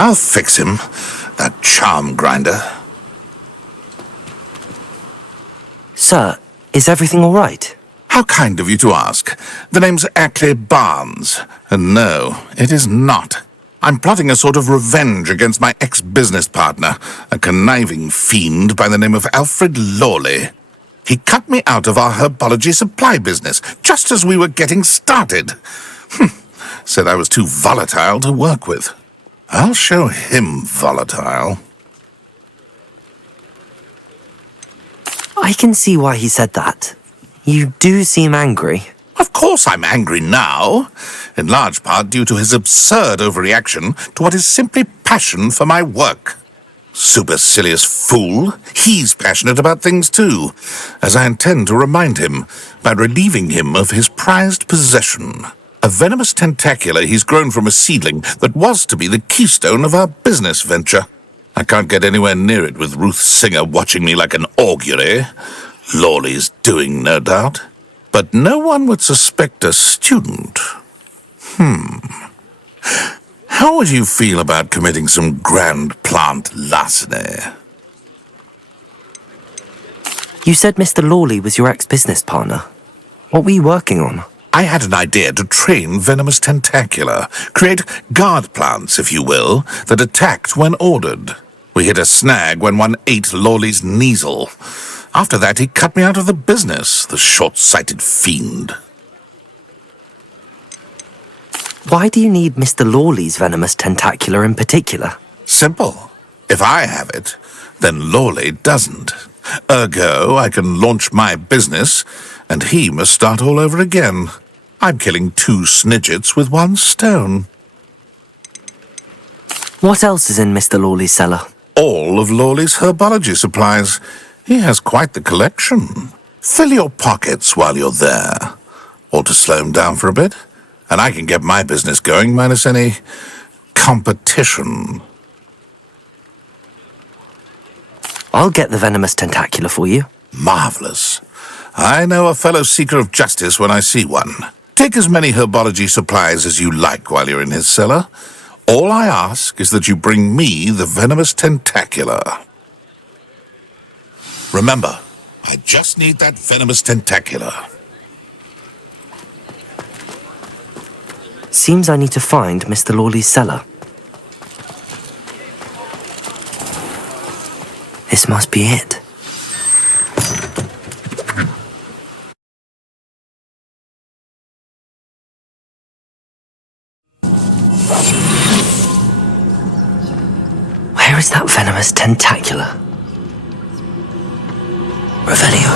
I'll fix him, that charm grinder. Sir, is everything all right? How kind of you to ask. The name's Ackley Barnes, and no, it is not. I'm plotting a sort of revenge against my ex-business partner, a conniving fiend by the name of Alfred Lawley. He cut me out of our herbology supply business, just as we were getting started. Said I was too volatile to work with. I'll show him volatile. I can see why he said that. You do seem angry. Of course I'm angry now, in large part due to his absurd overreaction to what is simply passion for my work. Supercilious fool, he's passionate about things too, as I intend to remind him by relieving him of his prized possession, a venomous tentacula he's grown from a seedling that was to be the keystone of our business venture. I can't get anywhere near it with Ruth Singer watching me like an augury. Lawley's doing, no doubt. But no one would suspect a student. How would you feel about committing some grand plant larceny? You said Mr. Lawley was your ex-business partner. What were you working on? I had an idea to train venomous tentacula, create guard plants, if you will, that attacked when ordered. We hit a snag when one ate Lawley's Kneasel. After that, he cut me out of the business, the short-sighted fiend. Why do you need Mr. Lawley's venomous tentacula in particular? Simple. If I have it, then Lawley doesn't. Ergo, I can launch my business, and he must start all over again. I'm killing 2 snidgets with 1 stone. What else is in Mr. Lawley's cellar? All of Lawley's herbology supplies. He has quite the collection. Fill your pockets while you're there. Or to slow him down for a bit, and I can get my business going minus any competition. I'll get the venomous tentacula for you. Marvelous. I know a fellow seeker of justice when I see one. Take as many herbology supplies as you like while you're in his cellar. All I ask is that you bring me the venomous tentacula. Remember, I just need that venomous tentacula. Seems I need to find Mr. Lawley's cellar. This must be it. Where is that venomous tentacula? Revelio.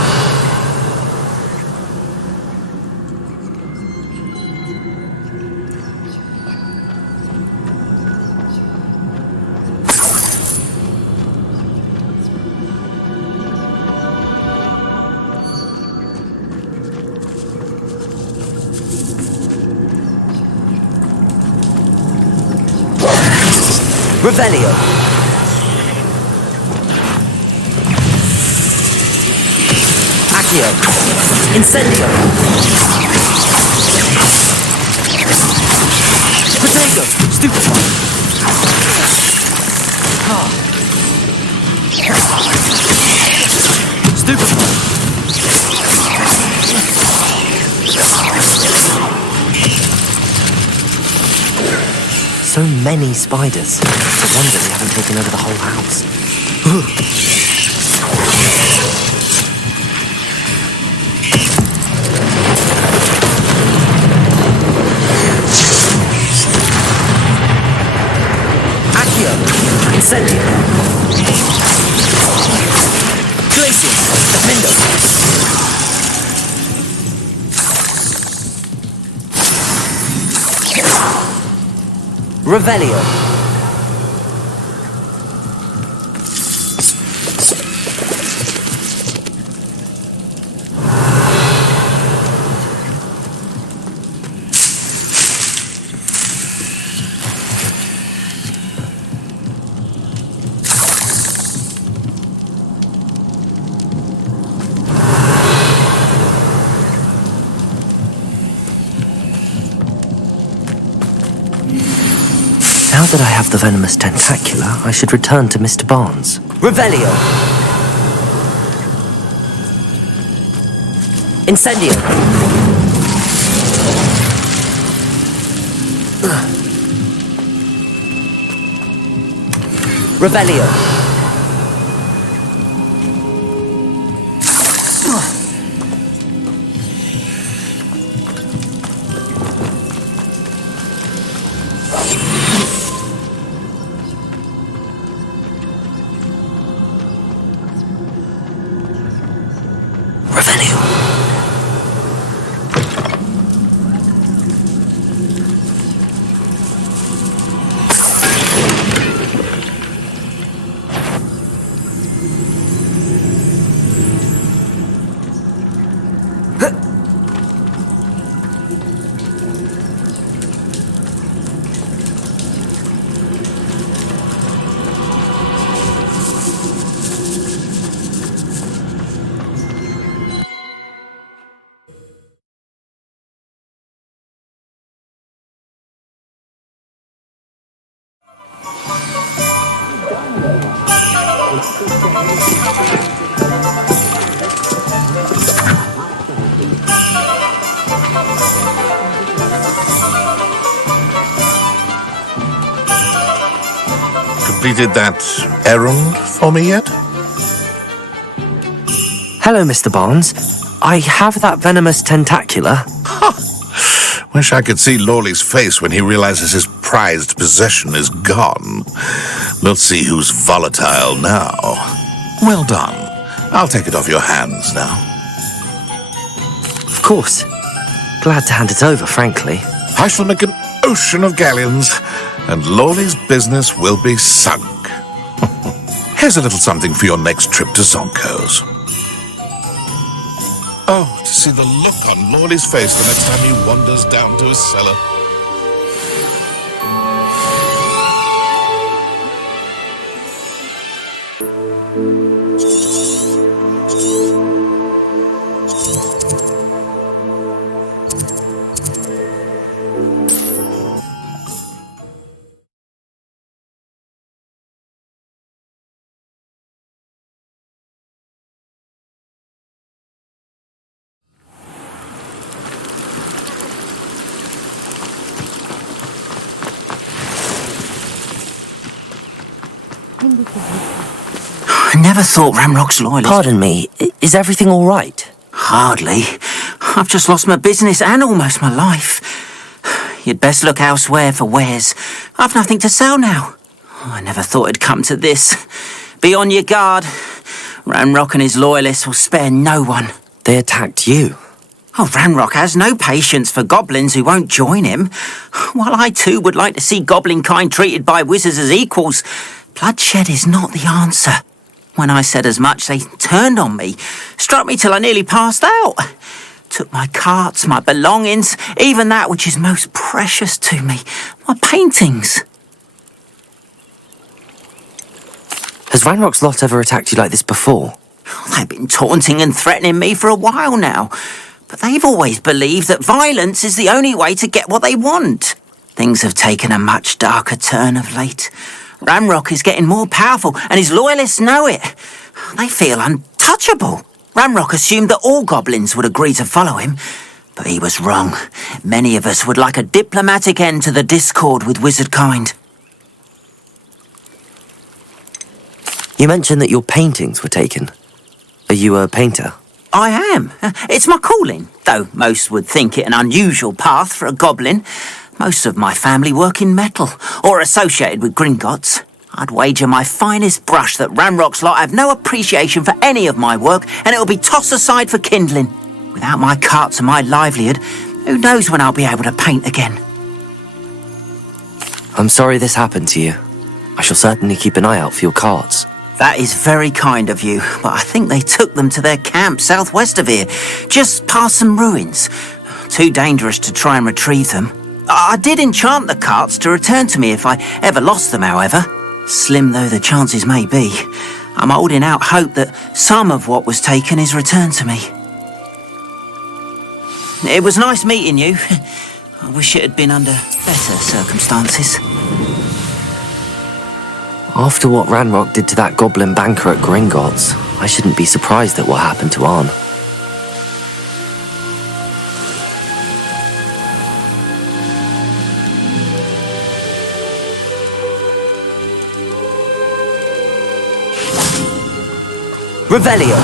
Revelio. Accio. Incendio. Potato. Stupid. Ah. Stupid. So many spiders. No wonder we haven't taken over the whole house. Accio. Incendio. Glacium. Defendo. Revelio. Now that I have the venomous tentacula, I should return to Mr. Barnes. Revelio! Incendio! Revelio! Completed that errand for me yet? Hello, Mr. Barnes. I have that venomous tentacula. Wish I could see Lawley's face when he realizes his prized possession is gone. Let's see who's volatile now. Well done. I'll take it off your hands now. Of course. Glad to hand it over, frankly. I shall make an ocean of galleons, and Lawley's business will be sunk. Here's a little something for your next trip to Zonko's. Oh, to see the look on Lawley's face the next time he wanders down to his cellar. I never thought Ramrock's loyalist... Pardon me, is everything all right? Hardly. I've just lost my business and almost my life. You'd best look elsewhere for wares. I've nothing to sell now. I never thought it'd come to this. Be on your guard. Ramrock and his loyalists will spare no one. They attacked you. Oh, Ranrock has no patience for goblins who won't join him. While I too would like to see goblin kind treated by wizards as equals, bloodshed is not the answer. When I said as much, they turned on me, struck me till I nearly passed out. Took my carts, my belongings, even that which is most precious to me, my paintings. Has Ranrock's lot ever attacked you like this before? They've been taunting and threatening me for a while now, but they've always believed that violence is the only way to get what they want. Things have taken a much darker turn of late. Ramrock is getting more powerful, and his loyalists know it. They feel untouchable. Ramrock assumed that all goblins would agree to follow him, but he was wrong. Many of us would like a diplomatic end to the discord with wizard kind. You mentioned that your paintings were taken. Are you a painter? I am. It's my calling, though most would think it an unusual path for a goblin. Most of my family work in metal, or associated with Gringotts. I'd wager my finest brush that Ramrock's lot have no appreciation for any of my work, and it'll be tossed aside for kindling. Without my carts and my livelihood, who knows when I'll be able to paint again? I'm sorry this happened to you. I shall certainly keep an eye out for your carts. That is very kind of you, but I think they took them to their camp southwest of here, just past some ruins. Too dangerous to try and retrieve them. I did enchant the carts to return to me if I ever lost them, however. Slim though the chances may be, I'm holding out hope that some of what was taken is returned to me. It was nice meeting you. I wish it had been under better circumstances. After what Ranrock did to that goblin banker at Gringotts, I shouldn't be surprised at what happened to Arn. Revelio!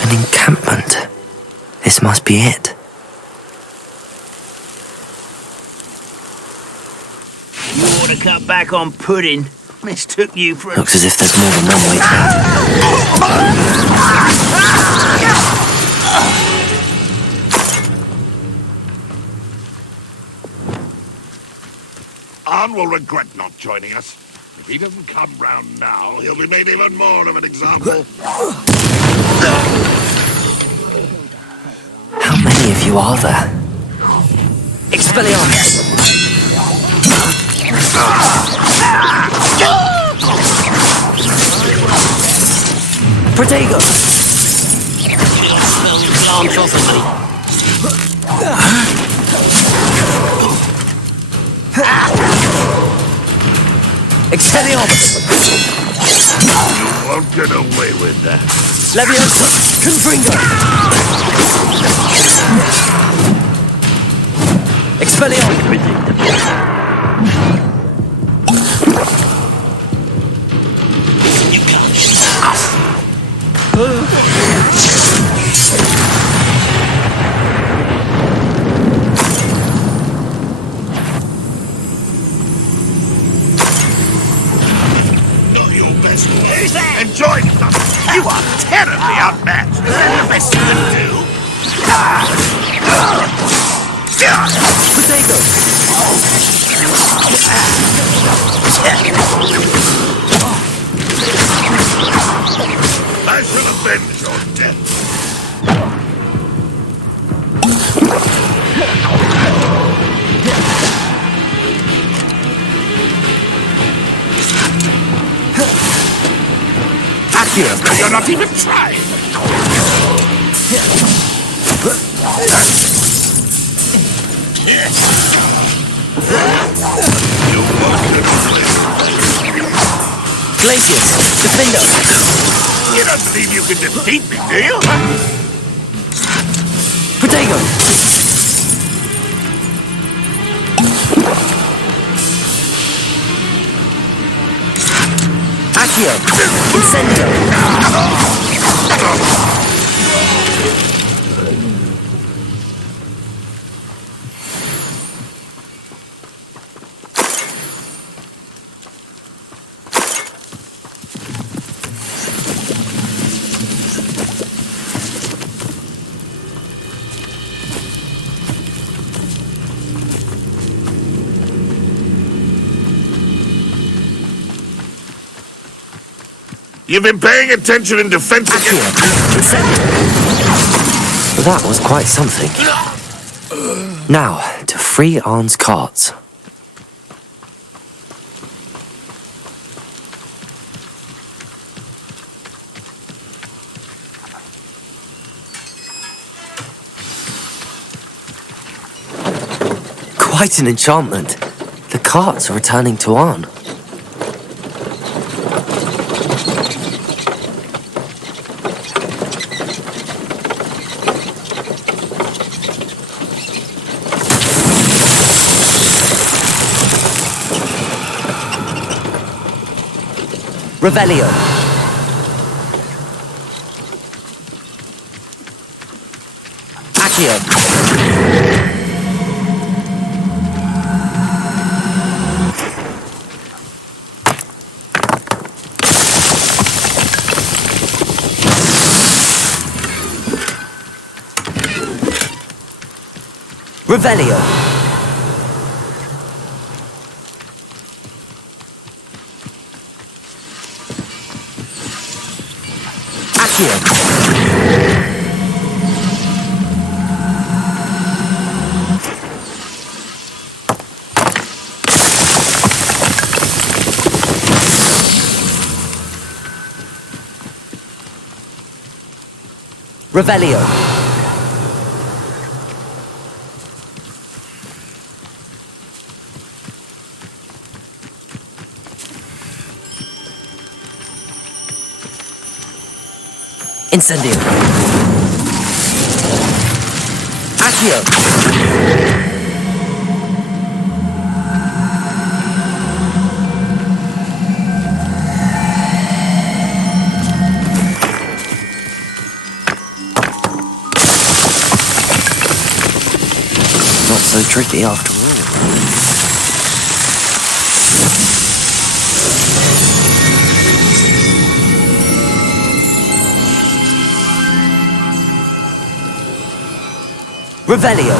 An encampment. This must be it. You ought to cut back on pudding. Mistook you for a... Looks as if there's more than one way to Arn will regret not joining us. If he doesn't come round now, he'll be made even more of an example. How many of you are there? Expelliarmus! Protego! Expelliarmus! You won't get away with that. Leviosa! Confringo! Expelliarmus! Not your best way. Enjoy yourself. You are terribly outmatched. Is that the best you can do? Protego! I shall avenge your death. Accio! You're not even trying. You Glacius! Defendo! You don't believe you can defeat me, do you? Protego! Accio! Incendio! You've been paying attention in defense against... That was quite something. Now, to free Arn's carts. Quite an enchantment. The carts are returning to Arn. Revelio. Accio. Revelio. Accio. Revelio. Incendio. Accio. Not so tricky after all. Revelio.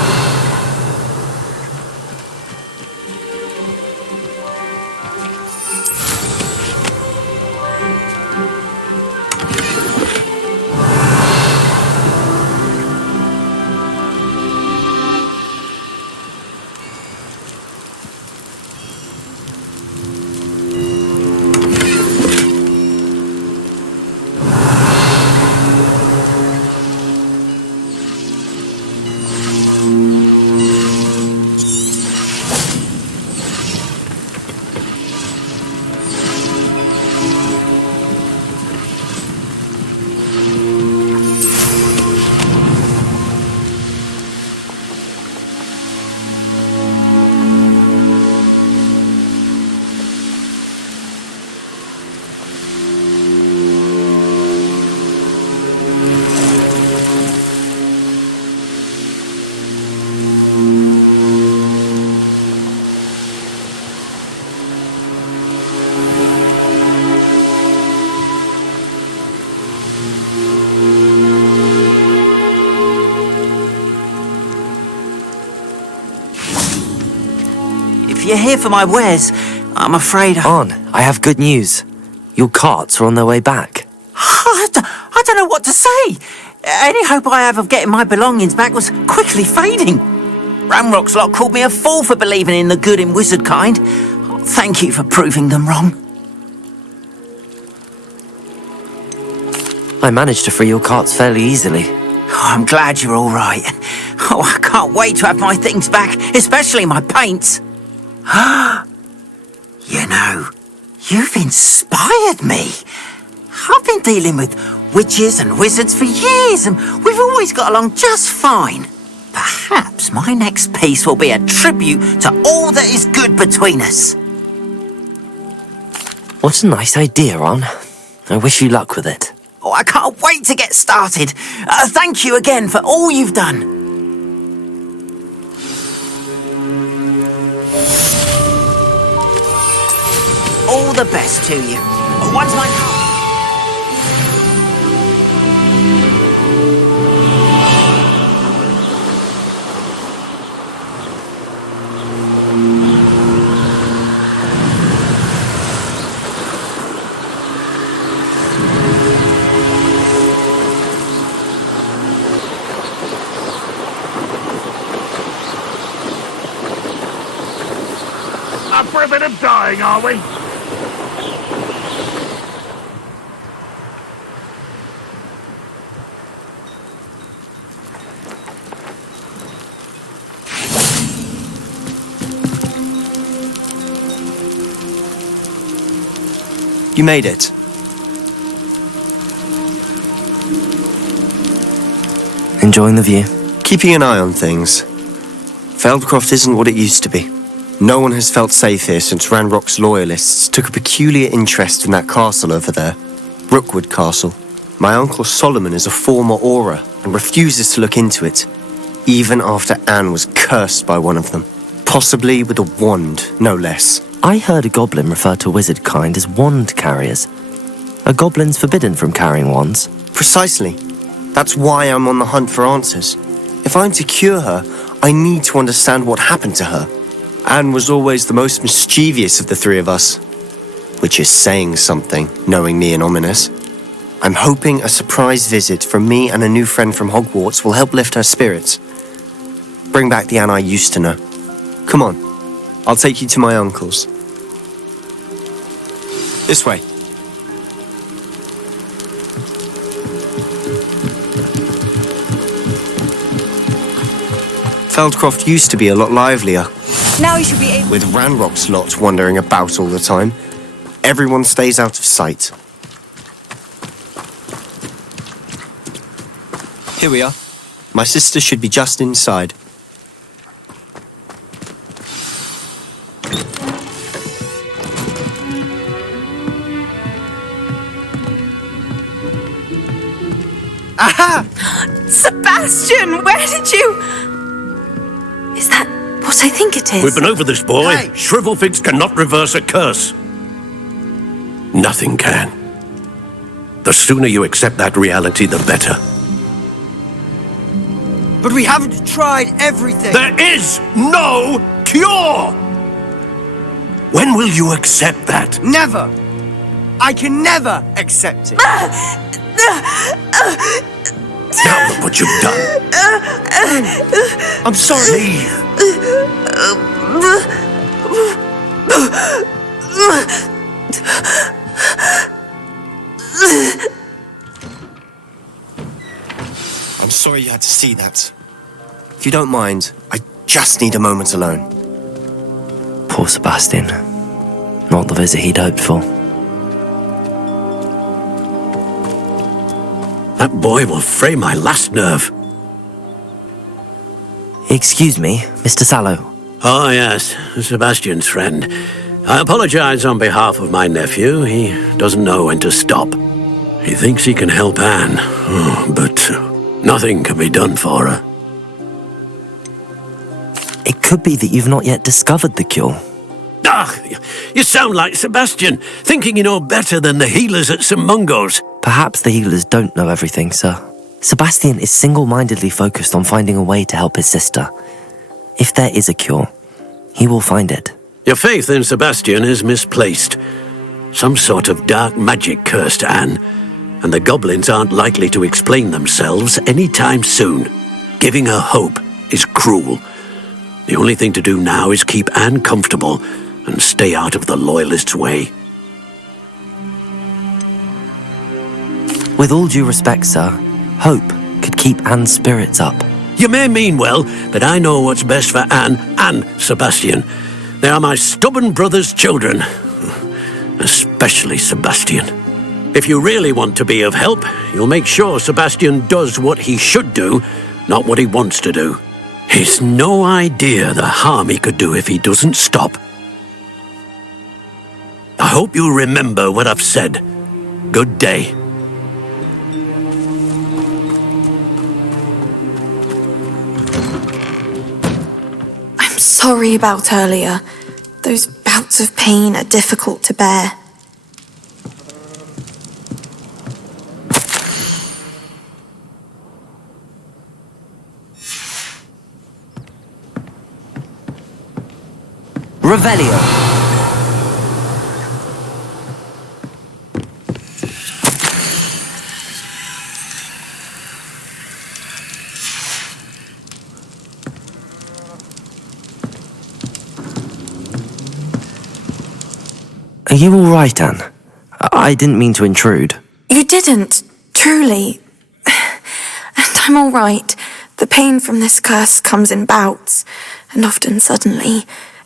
If you're here for my wares, I'm afraid I have good news. Your carts are on their way back. I don't know what to say. Any hope I have of getting my belongings back was quickly fading. Ramrock's lot called me a fool for believing in the good in wizard kind. Thank you for proving them wrong. I managed to free your carts fairly easily. Oh, I'm glad you're all right. Oh, I can't wait to have my things back, especially my paints. You know, you've inspired me. I've been dealing with witches and wizards for years, and we've always got along just fine. Perhaps my next piece will be a tribute to all that is good between us. What a nice idea, Ron. I wish you luck with it. Oh, I can't wait to get started. Thank you again for all you've done. All the best to you. Once my car... Up for a bit of dying, are we? You made it. Enjoying the view? Keeping an eye on things. Feldcroft isn't what it used to be. No one has felt safe here since Ranrock's loyalists took a peculiar interest in that castle over there. Rookwood Castle. My uncle Solomon is a former Auror and refuses to look into it, even after Anne was cursed by one of them. Possibly with a wand, no less. I heard a goblin refer to wizard kind as wand carriers. Are goblins forbidden from carrying wands? Precisely. That's why I'm on the hunt for answers. If I'm to cure her, I need to understand what happened to her. Anne was always the most mischievous of the three of us. Which is saying something, knowing me and Ominous. I'm hoping a surprise visit from me and a new friend from Hogwarts will help lift her spirits. Bring back the Anne I used to know. Come on, I'll take you to my uncle's. This way. Feldcroft used to be a lot livelier, Now you should be able... with Ranrock's lot wandering about all the time. Everyone stays out of sight. Here we are. My sister should be just inside. Aha! Sebastian, where did you... Is that what I think it is? We've been over this, boy. Hey. Shrivelfigs cannot reverse a curse. Nothing can. The sooner you accept that reality, the better. But we haven't tried everything. There is no cure! When will you accept that? Never. I can never accept it. Now look what you've done. I'm sorry. Leave. I'm sorry you had to see that. If you don't mind, I just need a moment alone. Poor Sebastian. Not the visit he'd hoped for. That boy will fray my last nerve. Excuse me, Mr. Sallow. Oh, yes, Sebastian's friend. I apologize on behalf of my nephew. He doesn't know when to stop. He thinks he can help Anne, but nothing can be done for her. It could be that you've not yet discovered the cure. Ah, you sound like Sebastian, thinking you know better than the healers at St. Mungo's. Perhaps the healers don't know everything, sir. Sebastian is single-mindedly focused on finding a way to help his sister. If there is a cure, he will find it. Your faith in Sebastian is misplaced. Some sort of dark magic cursed Anne, and the goblins aren't likely to explain themselves anytime soon. Giving her hope is cruel. The only thing to do now is keep Anne comfortable and stay out of the Loyalists' way. With all due respect, sir, hope could keep Anne's spirits up. You may mean well, but I know what's best for Anne and Sebastian. They are my stubborn brother's children. Especially Sebastian. If you really want to be of help, you'll make sure Sebastian does what he should do, not what he wants to do. He's no idea the harm he could do if he doesn't stop. I hope you remember what I've said. Good day. I'm sorry about earlier. Those bouts of pain are difficult to bear. Revelio. Are you all right, Anne? I didn't mean to intrude. You didn't, truly. And I'm all right. The pain from this curse comes in bouts, and often suddenly.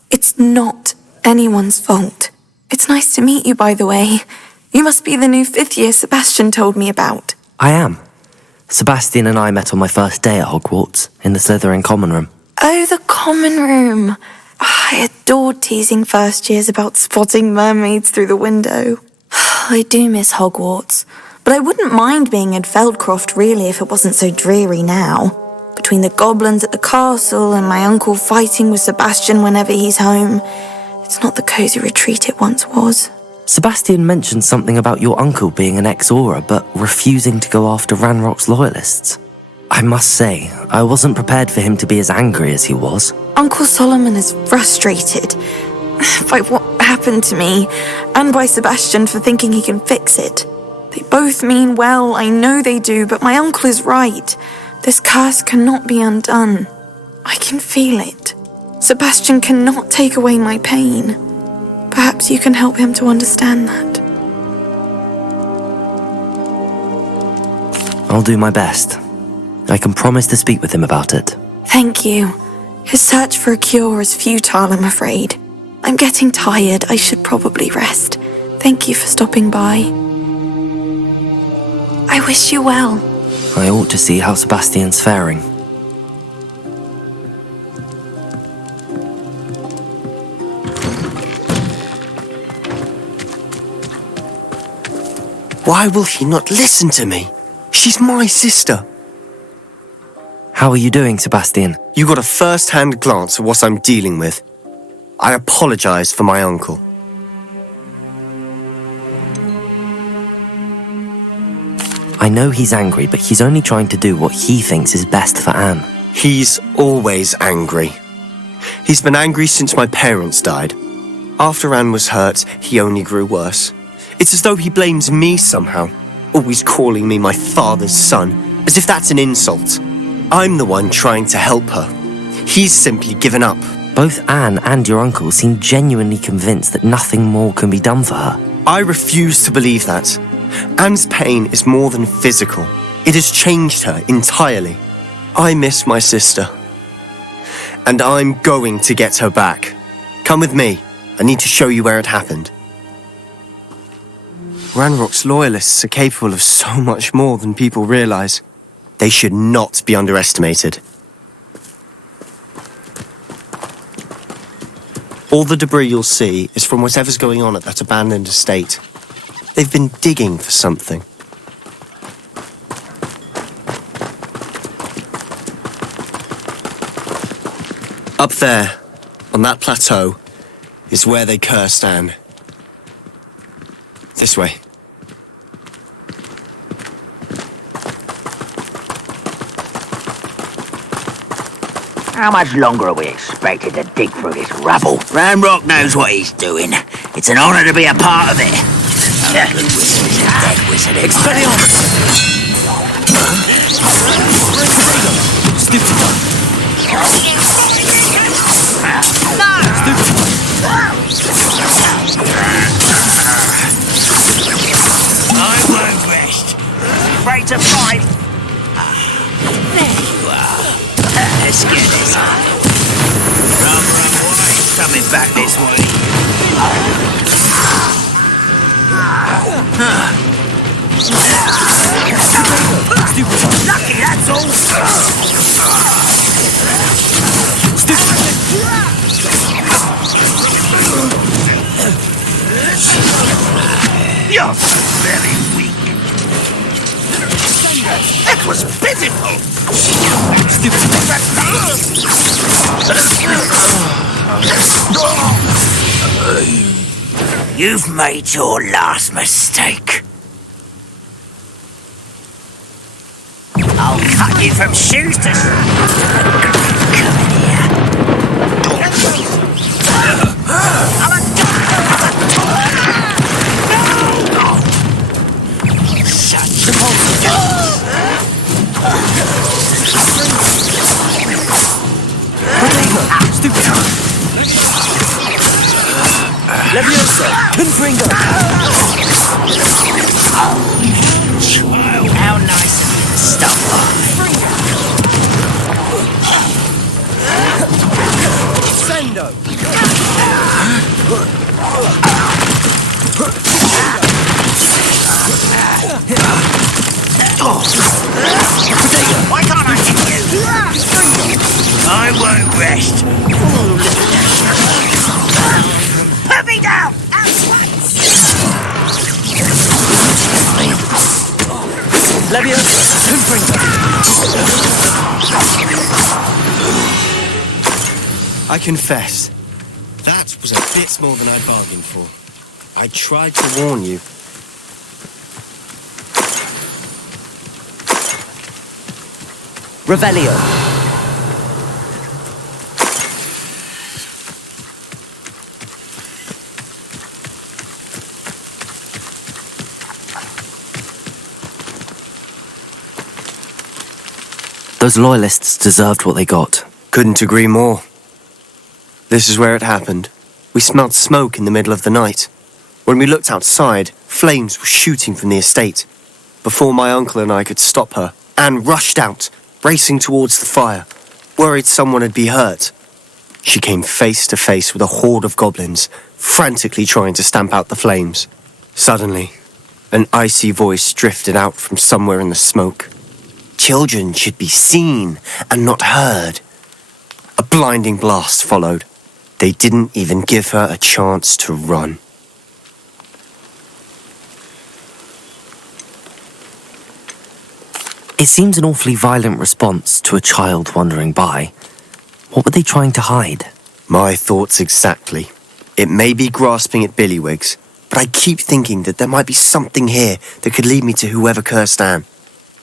It's not anyone's fault. It's nice to meet you, by the way. You must be the new 5th year Sebastian told me about. I am. Sebastian and I met on my first day at Hogwarts, in the Slytherin common room. Oh, the common room. I adored teasing first years about spotting mermaids through the window. I do miss Hogwarts, but I wouldn't mind being in Feldcroft really if it wasn't so dreary now. Between the goblins at the castle and my uncle fighting with Sebastian whenever he's home, it's not the cosy retreat it once was. Sebastian mentioned something about your uncle being an ex-Auror, but refusing to go after Ranrock's loyalists. I must say, I wasn't prepared for him to be as angry as he was. Uncle Solomon is frustrated by what happened to me, and by Sebastian for thinking he can fix it. They both mean well, I know they do, but my uncle is right. This curse cannot be undone. I can feel it. Sebastian cannot take away my pain. Perhaps you can help him to understand that. I'll do my best. I can promise to speak with him about it. Thank you. His search for a cure is futile, I'm afraid. I'm getting tired. I should probably rest. Thank you for stopping by. I wish you well. I ought to see how Sebastian's faring. Why will he not listen to me? She's my sister. How are you doing, Sebastian? You got a first-hand glance at what I'm dealing with. I apologize for my uncle. I know he's angry, but he's only trying to do what he thinks is best for Anne. He's always angry. He's been angry since my parents died. After Anne was hurt, he only grew worse. It's as though he blames me somehow, always calling me my father's son, as if that's an insult. I'm the one trying to help her. He's simply given up. Both Anne and your uncle seem genuinely convinced that nothing more can be done for her. I refuse to believe that. Anne's pain is more than physical. It has changed her entirely. I miss my sister. And I'm going to get her back. Come with me. I need to show you where it happened. Ranrock's loyalists are capable of so much more than people realize. They should not be underestimated. All the debris you'll see is from whatever's going on at that abandoned estate. They've been digging for something. Up there, on that plateau, is where they cursed Anne. This way. How much longer are we expected to dig through this rubble? Ranrock knows what he's doing. It's an honor to be a part of it. A good wizard is a dead wizard. I won't rest. Afraid to fight? There you are. Let's get this on. Rum, why ain't coming back this way? Lucky, that's all. You're very weak. That was pitiful. You've made your last mistake. I'll cut you from shoes to... Come in here. Such Leviosa! Confringo! Child, how nice of you to stop by. Sendo! Why can't I hit you? I won't rest. Put me down! At once! Leviosa! Confringo! I confess, that was a bit more than I bargained for. I tried to warn you. Revelio! Those loyalists deserved what they got. Couldn't agree more. This is where it happened. We smelled smoke in the middle of the night. When we looked outside, flames were shooting from the estate. Before my uncle and I could stop her, Anne rushed out, racing towards the fire, worried someone had been hurt. she came face to face with a horde of goblins, frantically trying to stamp out the flames. Suddenly, an icy voice drifted out from somewhere in the smoke. Children should be seen and not heard. A blinding blast followed. They didn't even give her a chance to run. It seems an awfully violent response to a child wandering by. What were they trying to hide? My thoughts exactly. It may be grasping at Billywigs, but I keep thinking that there might be something here that could lead me to whoever cursed Anne.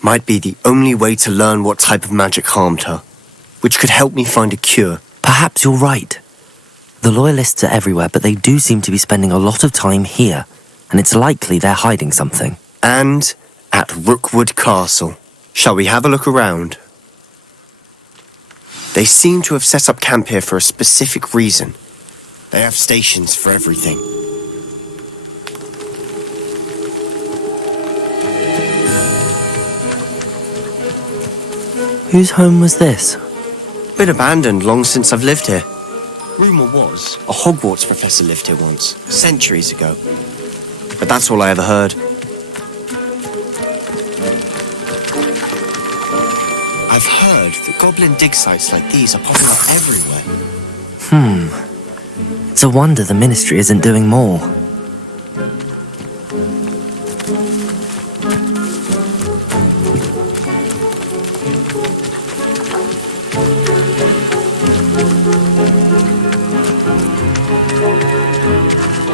Might be the only way to learn what type of magic harmed her, which could help me find a cure. Perhaps you're right. The Loyalists are everywhere, but they do seem to be spending a lot of time here, and it's likely they're hiding something. And at Rookwood Castle. Shall we have a look around? They seem to have set up camp here for a specific reason. They have stations for everything. Whose home was this? Been abandoned long since I've lived here. Rumour was a Hogwarts professor lived here once, centuries ago. But that's all I ever heard. I've heard that goblin dig sites like these are popping up everywhere. It's a wonder the Ministry isn't doing more.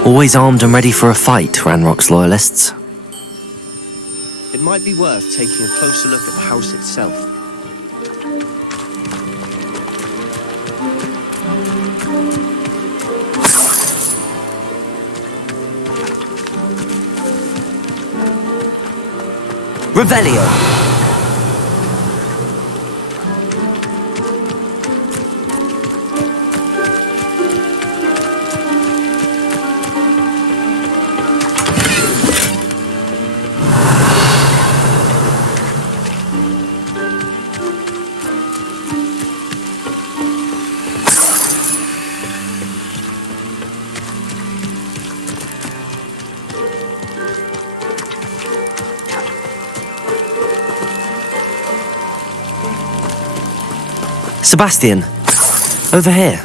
Always armed and ready for a fight, Ranrock's Loyalists. It might be worth taking a closer look at the house itself. Revelio! Sebastian, over here.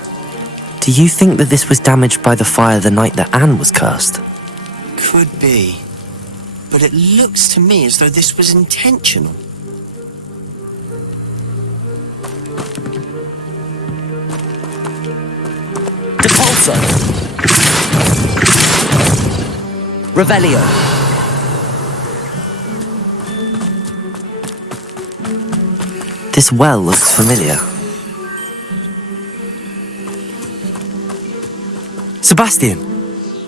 Do you think that this was damaged by the fire the night that Anne was cursed? Could be. But it looks to me as though this was intentional. Depulso! Revelio! This well looks familiar. Sebastian,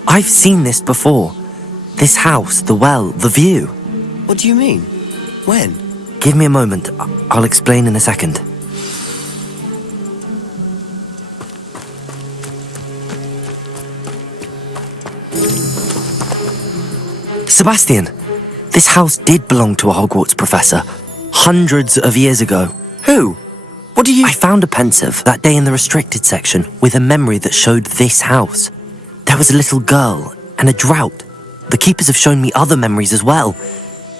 I've seen this before. This house, the well, the view. What do you mean? When? Give me a moment. I'll explain in a second. Sebastian, this house did belong to a Hogwarts professor, hundreds of years ago. Who? What do you... I found a pensive that day in the restricted section with a memory that showed this house. There was a little girl and a drought. The keepers have shown me other memories as well.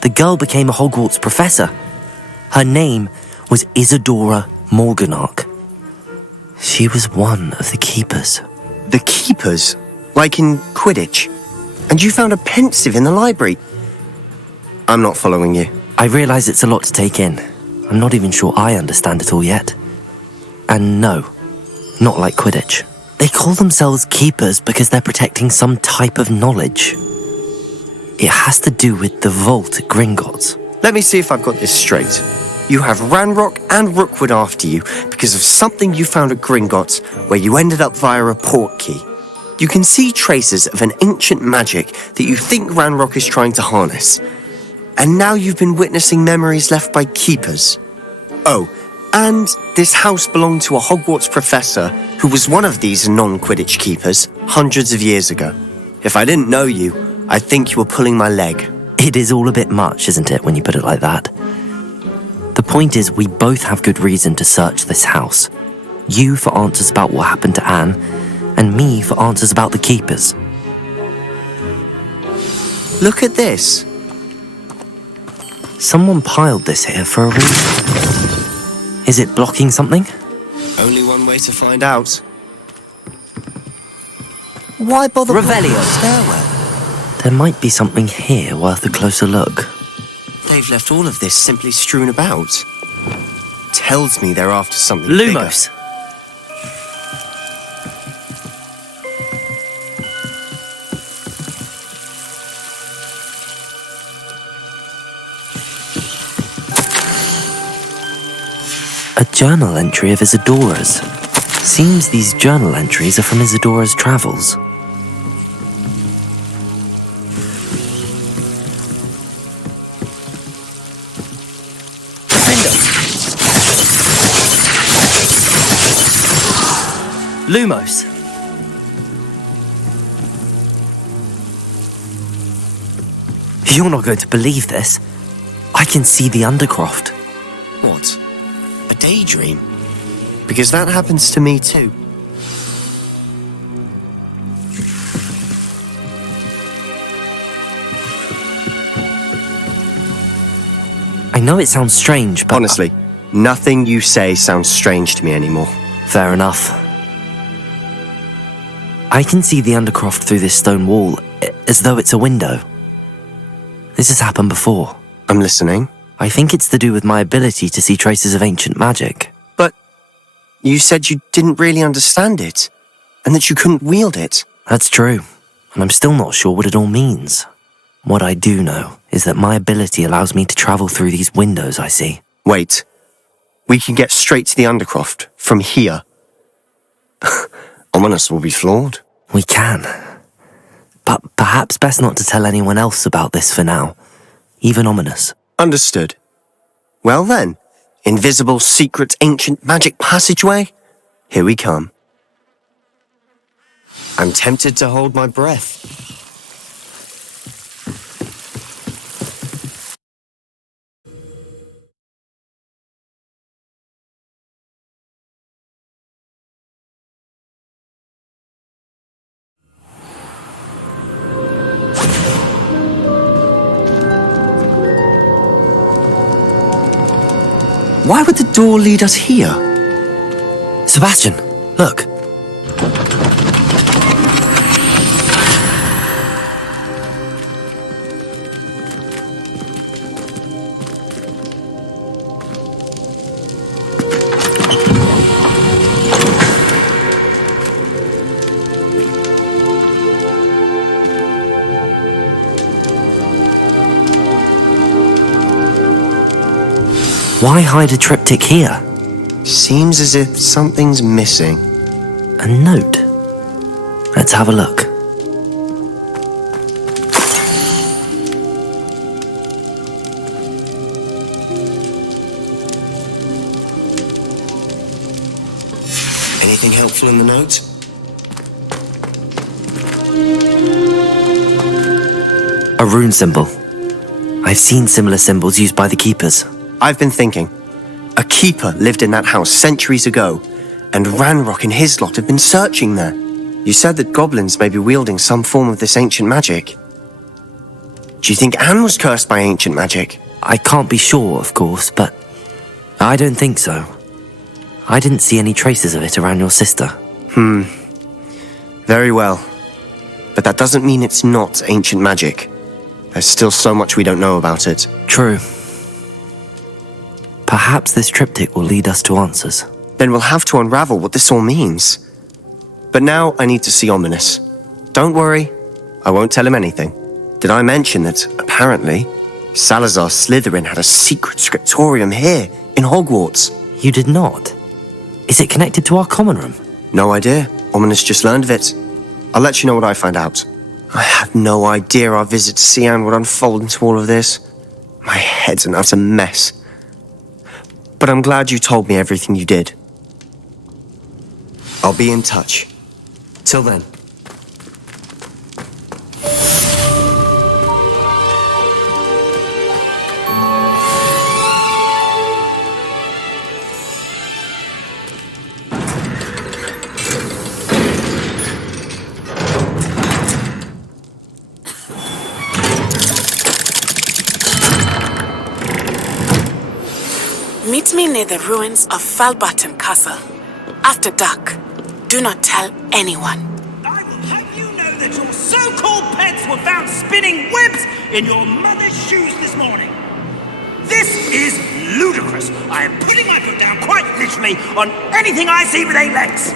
The girl became a Hogwarts professor. Her name was Isadora Morganach. She was one of the keepers. The keepers? Like in Quidditch? And you found a pensive in the library? I'm not following you. I realise it's a lot to take in. I'm not even sure I understand it all yet. And no, not like Quidditch. They call themselves keepers because they're protecting some type of knowledge. It has to do with the vault at Gringotts. Let me see if I've got this straight. You have Ranrock and Rookwood after you because of something you found at Gringotts where you ended up via a port key. You can see traces of an ancient magic that you think Ranrock is trying to harness. And now you've been witnessing memories left by keepers. Oh, and this house belonged to a Hogwarts professor who was one of these non-Quidditch keepers hundreds of years ago. If I didn't know you, I'd think you were pulling my leg. It is all a bit much, isn't it, when you put it like that? The point is, we both have good reason to search this house. You for answers about what happened to Anne, and me for answers about the keepers. Look at this. Someone piled this here for a reason. Is it blocking something? Only one way to find out. Why bother? Revelio. Stairwell. There might be something here worth a closer look. They've left all of this simply strewn about. Tells me they're after something Lumos. A journal entry of Isadora's. Seems these journal entries are from Isadora's travels. Lumos. You're not going to believe this. I can see the Undercroft. What? A daydream? Because that happens to me too. I know it sounds strange, but... Honestly, nothing you say sounds strange to me anymore. Fair enough. I can see the Undercroft through this stone wall, as though it's a window. This has happened before. I'm listening. I think it's to do with my ability to see traces of ancient magic. But you said you didn't really understand it, and that you couldn't wield it. That's true, and I'm still not sure what it all means. What I do know is that my ability allows me to travel through these windows I see. Wait. We can get straight to the Undercroft from here. Ominous will be floored. We can. But perhaps best not to tell anyone else about this for now. Even Ominous. Understood. Well then, invisible, secret, ancient magic passageway? Here we come. I'm tempted to hold my breath. Why would the door lead us here? Sebastian, look. Why hide a triptych here? Seems as if something's missing. A note. Let's have a look. Anything helpful in the note? A rune symbol. I've seen similar symbols used by the keepers. I've been thinking. A keeper lived in that house centuries ago, and Ranrock and his lot have been searching there. You said that goblins may be wielding some form of this ancient magic. Do you think Anne was cursed by ancient magic? I can't be sure, of course, but I don't think so. I didn't see any traces of it around your sister. Very well. But that doesn't mean it's not ancient magic. There's still so much we don't know about it. True. Perhaps this triptych will lead us to answers. Then we'll have to unravel what this all means. But now I need to see Ominous. Don't worry, I won't tell him anything. Did I mention that, apparently, Salazar Slytherin had a secret scriptorium here, in Hogwarts? You did not? Is it connected to our common room? No idea. Ominous just learned of it. I'll let you know what I find out. I had no idea our visit to Sian would unfold into all of this. My head's an utter mess. But I'm glad you told me everything you did. I'll be in touch. Till then. Meet me near the ruins of Falbutton Castle. After dark. Do not tell anyone. I will have you know that your so-called pets were found spinning webs in your mother's shoes this morning. This is ludicrous. I am putting my foot down quite literally on anything I see with 8 legs.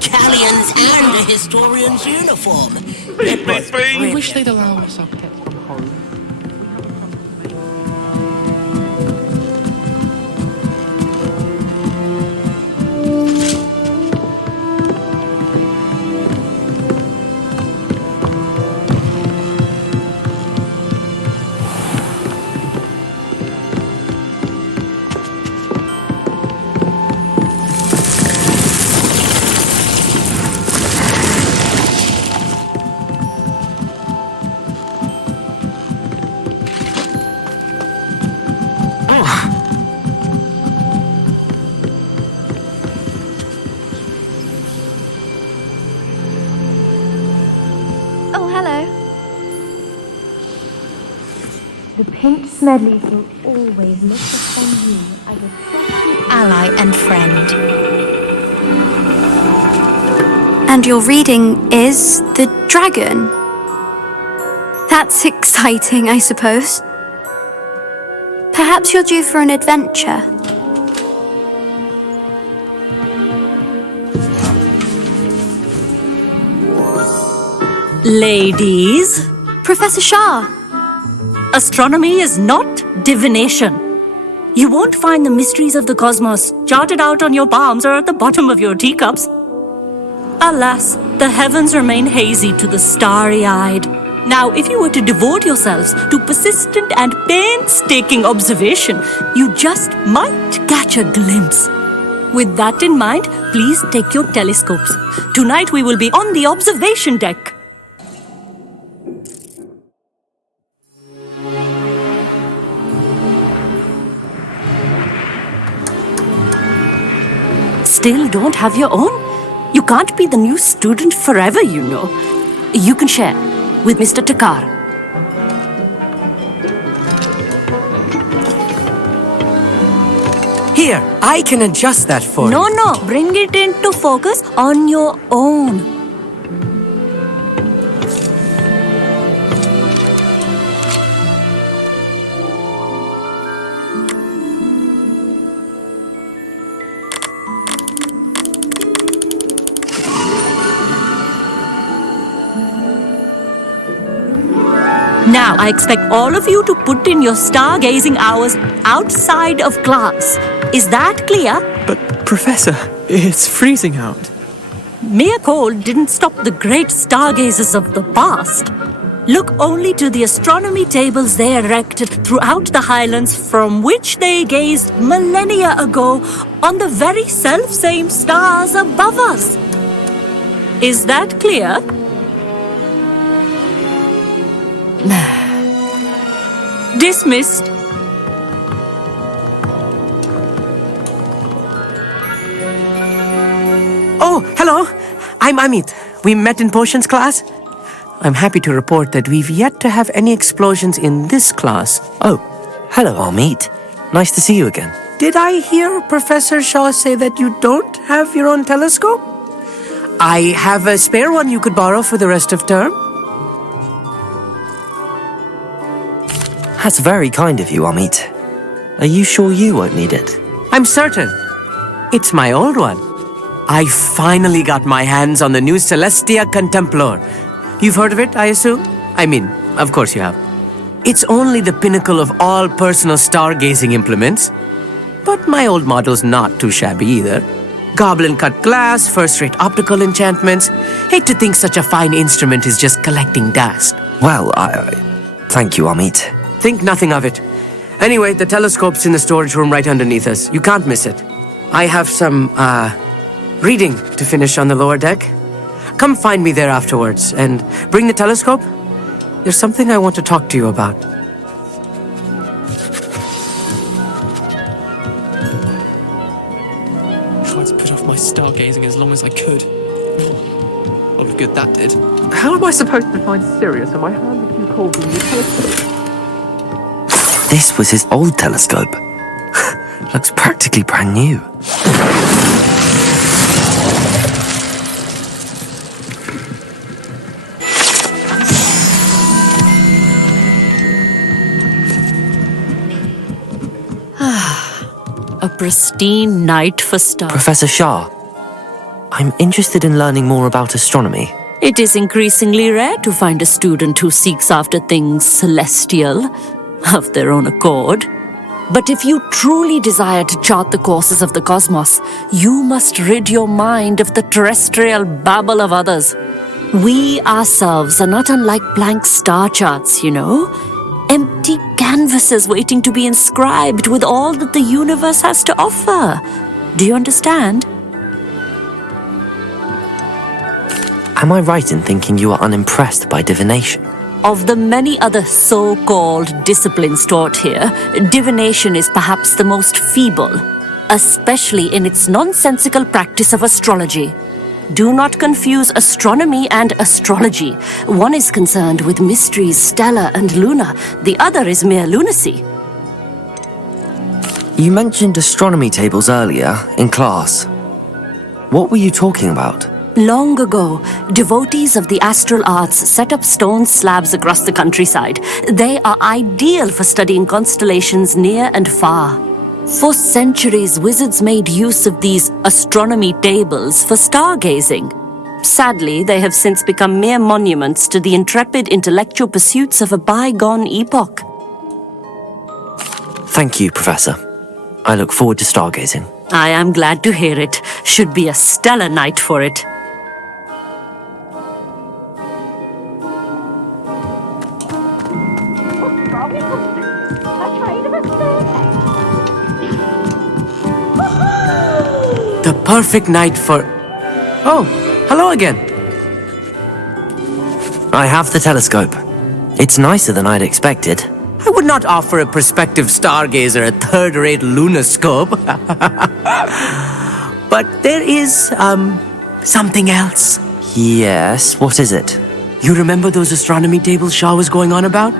Galleons and a historian's uniform. I wish they'd allow us architects from home. The pink Smedleys will always look upon you as a trusted ally and friend. And your reading is The Dragon. That's exciting, I suppose. Perhaps you're due for an adventure. Ladies, Professor Shah. astronomy is not divination. You won't find the mysteries of the cosmos charted out on your palms or at the bottom of your teacups. Alas, the heavens remain hazy to the starry-eyed. Now, if you were to devote yourselves to persistent and painstaking observation, you just might catch a glimpse. With that in mind, please take your telescopes. Tonight we will be on the observation deck. Still don't have your own? You can't be the new student forever, you know. You can share with Mr. Takar. Here, I can adjust that for you. No, bring it into focus on your own. Now, I expect all of you to put in your stargazing hours outside of class. Is that clear? But, Professor, it's freezing out. Mere cold didn't stop the great stargazers of the past. Look only to the astronomy tables they erected throughout the highlands from which they gazed millennia ago on the very self-same stars above us. Is that clear? Dismissed. Oh, hello. I'm Amit. We met in potions class. I'm happy to report that we've yet to have any explosions in this class. Oh, hello, Amit. Nice to see you again. Did I hear Professor Shaw say that you don't have your own telescope? I have a spare one you could borrow for the rest of term. That's very kind of you, Amit. Are you sure you won't need it? I'm certain. It's my old one. I finally got my hands on the new Celestia Contemplar. You've heard of it, I assume? I mean, of course you have. It's only the pinnacle of all personal stargazing implements. But my old model's not too shabby either. Goblin-cut glass, first-rate optical enchantments. Hate to think such a fine instrument is just collecting dust. Well, thank you, Amit. Think nothing of it. Anyway, the telescope's in the storage room right underneath us. You can't miss it. I have some, reading to finish on the lower deck. Come find me there afterwards, and bring the telescope. There's something I want to talk to you about. Tried to put off my stargazing as long as I could. What of good that did. How am I supposed to find Sirius when my hand keeps holding the telescope? This was his old telescope. Looks practically brand new. A pristine night for stars. Professor Shah, I'm interested in learning more about astronomy. It is increasingly rare to find a student who seeks after things celestial of their own accord. But if you truly desire to chart the courses of the cosmos, you must rid your mind of the terrestrial babble of others. We ourselves are not unlike blank star charts, you know. Empty canvases waiting to be inscribed with all that the universe has to offer. Do you understand? Am I right in thinking you are unimpressed by divination? Of the many other so-called disciplines taught here, divination is perhaps the most feeble, especially in its nonsensical practice of astrology. Do not confuse astronomy and astrology. One is concerned with mysteries stellar and lunar, the other is mere lunacy. You mentioned astronomy tables earlier in class. What were you talking about? Long ago, devotees of the astral arts set up stone slabs across the countryside. They are ideal for studying constellations near and far. For centuries, wizards made use of these astronomy tables for stargazing. Sadly, they have since become mere monuments to the intrepid intellectual pursuits of a bygone epoch. Thank you, Professor. I look forward to stargazing. I am glad to hear it. Should be a stellar night for it. The perfect night for... Oh, hello again. I have the telescope. It's nicer than I'd expected. I would not offer a prospective stargazer a third-rate lunoscope. But there is, something else. Yes, what is it? You remember those astronomy tables Shaw was going on about?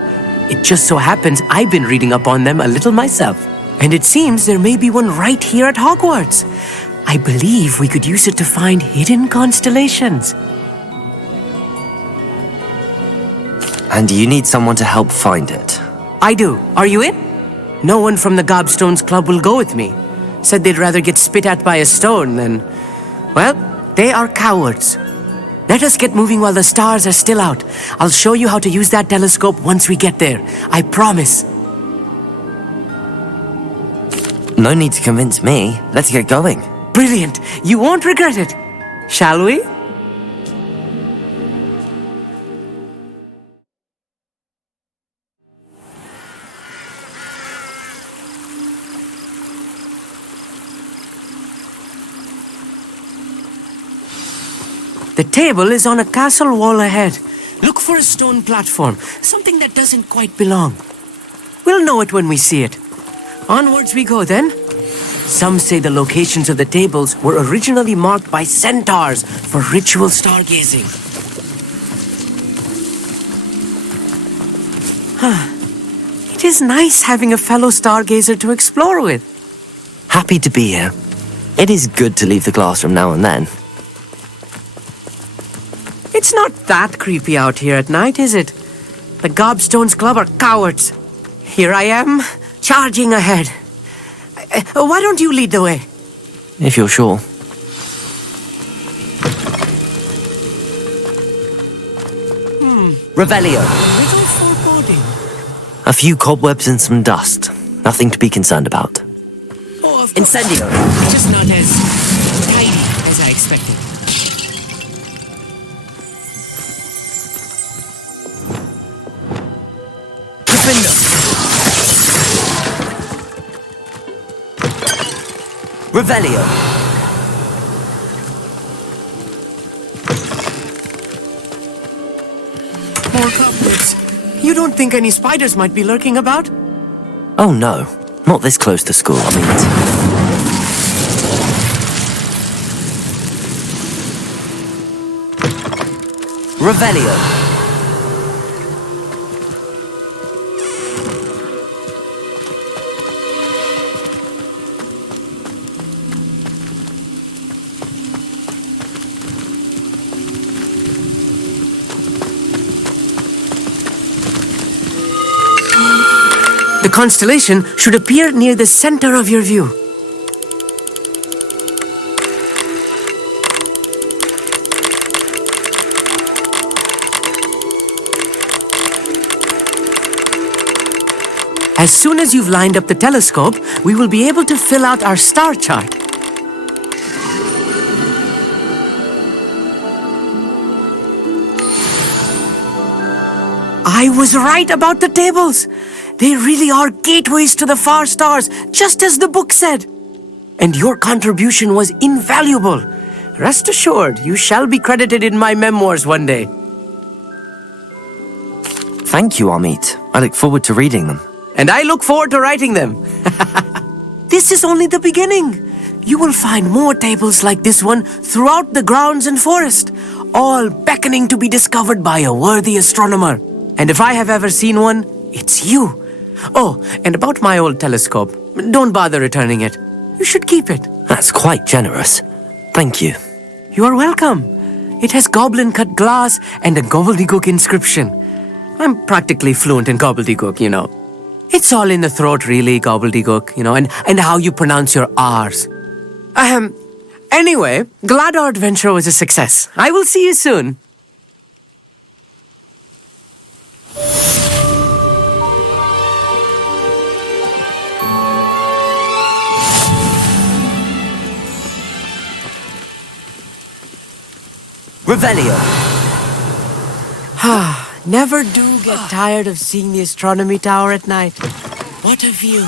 It just so happens I've been reading up on them a little myself. And it seems there may be one right here at Hogwarts. I believe we could use it to find hidden constellations. And you need someone to help find it. I do. Are you in? No one from the Gobstones Club will go with me. Said they'd rather get spit at by a stone than... Well, they are cowards. Let us get moving while the stars are still out. I'll show you how to use that telescope once we get there. I promise. No need to convince me. Let's get going. Brilliant. You won't regret it. Shall we? The table is on a castle wall ahead. Look for a stone platform, something that doesn't quite belong. We'll know it when we see it. Onwards we go then. Some say the locations of the tables were originally marked by centaurs for ritual stargazing. It is nice having a fellow stargazer to explore with. Happy to be here. It is good to leave the classroom now and then. It's not that creepy out here at night, is it? The Gobstones Club are cowards. Here I am, charging ahead. Why don't you lead the way? If you're sure. Revelio. A little foreboding. A few cobwebs and some dust. Nothing to be concerned about. Incendio! Just not as tidy as I expected. Defender! Revelio! More cobwebs. You don't think any spiders might be lurking about? Oh no, not this close to school, I mean. Revelio! The constellation should appear near the center of your view. As soon as you've lined up the telescope, we will be able to fill out our star chart. I was right about the tables. They really are gateways to the far stars, just as the book said. And your contribution was invaluable. Rest assured, you shall be credited in my memoirs one day. Thank you, Amit. I look forward to reading them. And I look forward to writing them. This is only the beginning. You will find more tables like this one throughout the grounds and forest, all beckoning to be discovered by a worthy astronomer. And if I have ever seen one, it's you. Oh, and about my old telescope, don't bother returning it. You should keep it. That's quite generous. Thank you. You are welcome. It has goblin-cut glass and a gobbledygook inscription. I'm practically fluent in gobbledygook, you know. It's all in the throat, really, gobbledygook, you know, and how you pronounce your R's. Anyway, glad our adventure was a success. I will see you soon. Revelio! Never do get tired of seeing the astronomy tower at night. What a view!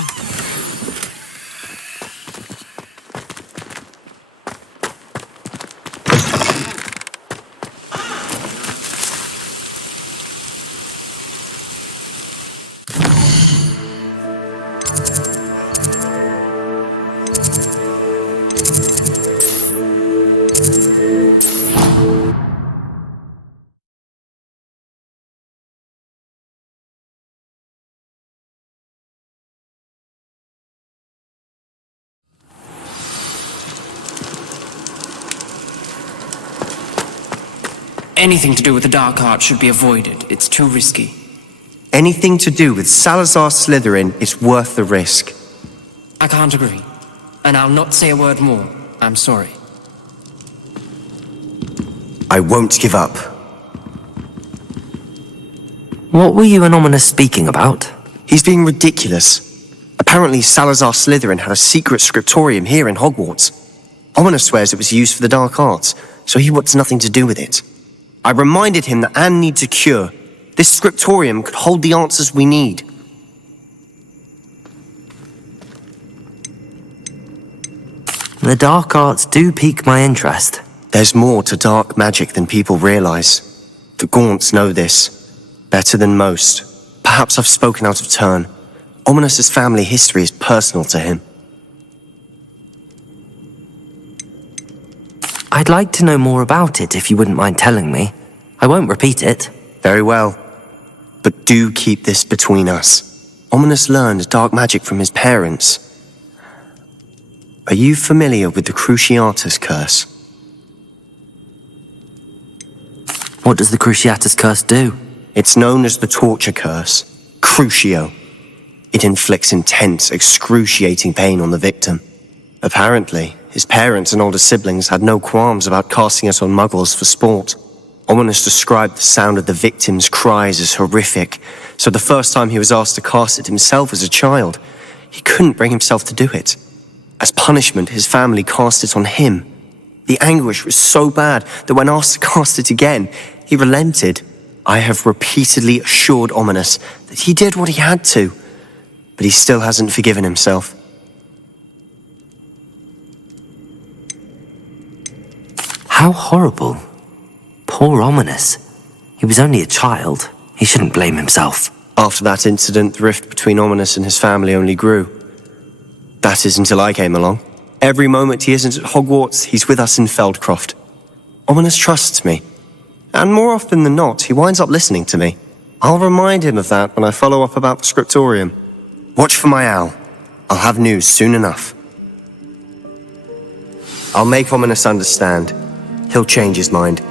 Anything to do with the dark art should be avoided. It's too risky. Anything to do with Salazar Slytherin is worth the risk. I can't agree. And I'll not say a word more. I'm sorry. I won't give up. What were you and Ominous speaking about? He's being ridiculous. Apparently Salazar Slytherin had a secret scriptorium here in Hogwarts. Ominous swears it was used for the dark arts, so he wants nothing to do with it. I reminded him that Anne needs a cure. This scriptorium could hold the answers we need. The dark arts do pique my interest. There's more to dark magic than people realize. The Gaunts know this. Better than most. Perhaps I've spoken out of turn. Ominous's family history is personal to him. I'd like to know more about it if you wouldn't mind telling me. I won't repeat it. Very well. But do keep this between us. Ominous learned dark magic from his parents. Are you familiar with the Cruciatus Curse? What does the Cruciatus Curse do? It's known as the Torture Curse. Crucio. It inflicts intense, excruciating pain on the victim. Apparently, his parents and older siblings had no qualms about casting it on muggles for sport. Ominous described the sound of the victim's cries as horrific, so the first time he was asked to cast it himself as a child, he couldn't bring himself to do it. As punishment, his family cast it on him. The anguish was so bad that when asked to cast it again, he relented. I have repeatedly assured Ominous that he did what he had to, but he still hasn't forgiven himself. How horrible. Poor Ominous. He was only a child. He shouldn't blame himself. After that incident, the rift between Ominous and his family only grew. That is until I came along. Every moment he isn't at Hogwarts, he's with us in Feldcroft. Ominous trusts me. And more often than not, he winds up listening to me. I'll remind him of that when I follow up about the scriptorium. Watch for my owl. I'll have news soon enough. I'll make Ominous understand. He'll change his mind.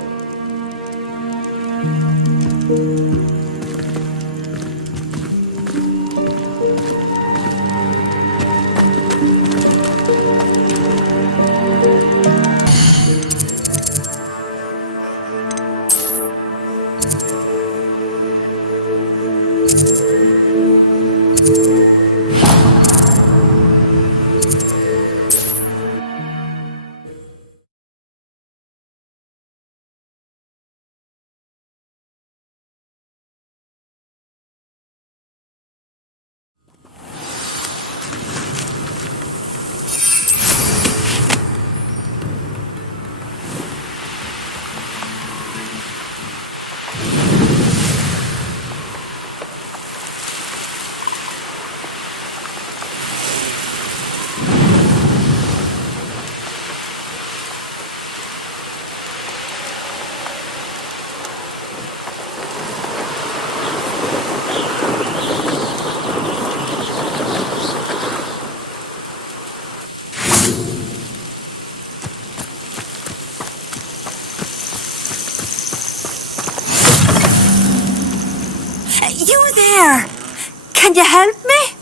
Can you help me?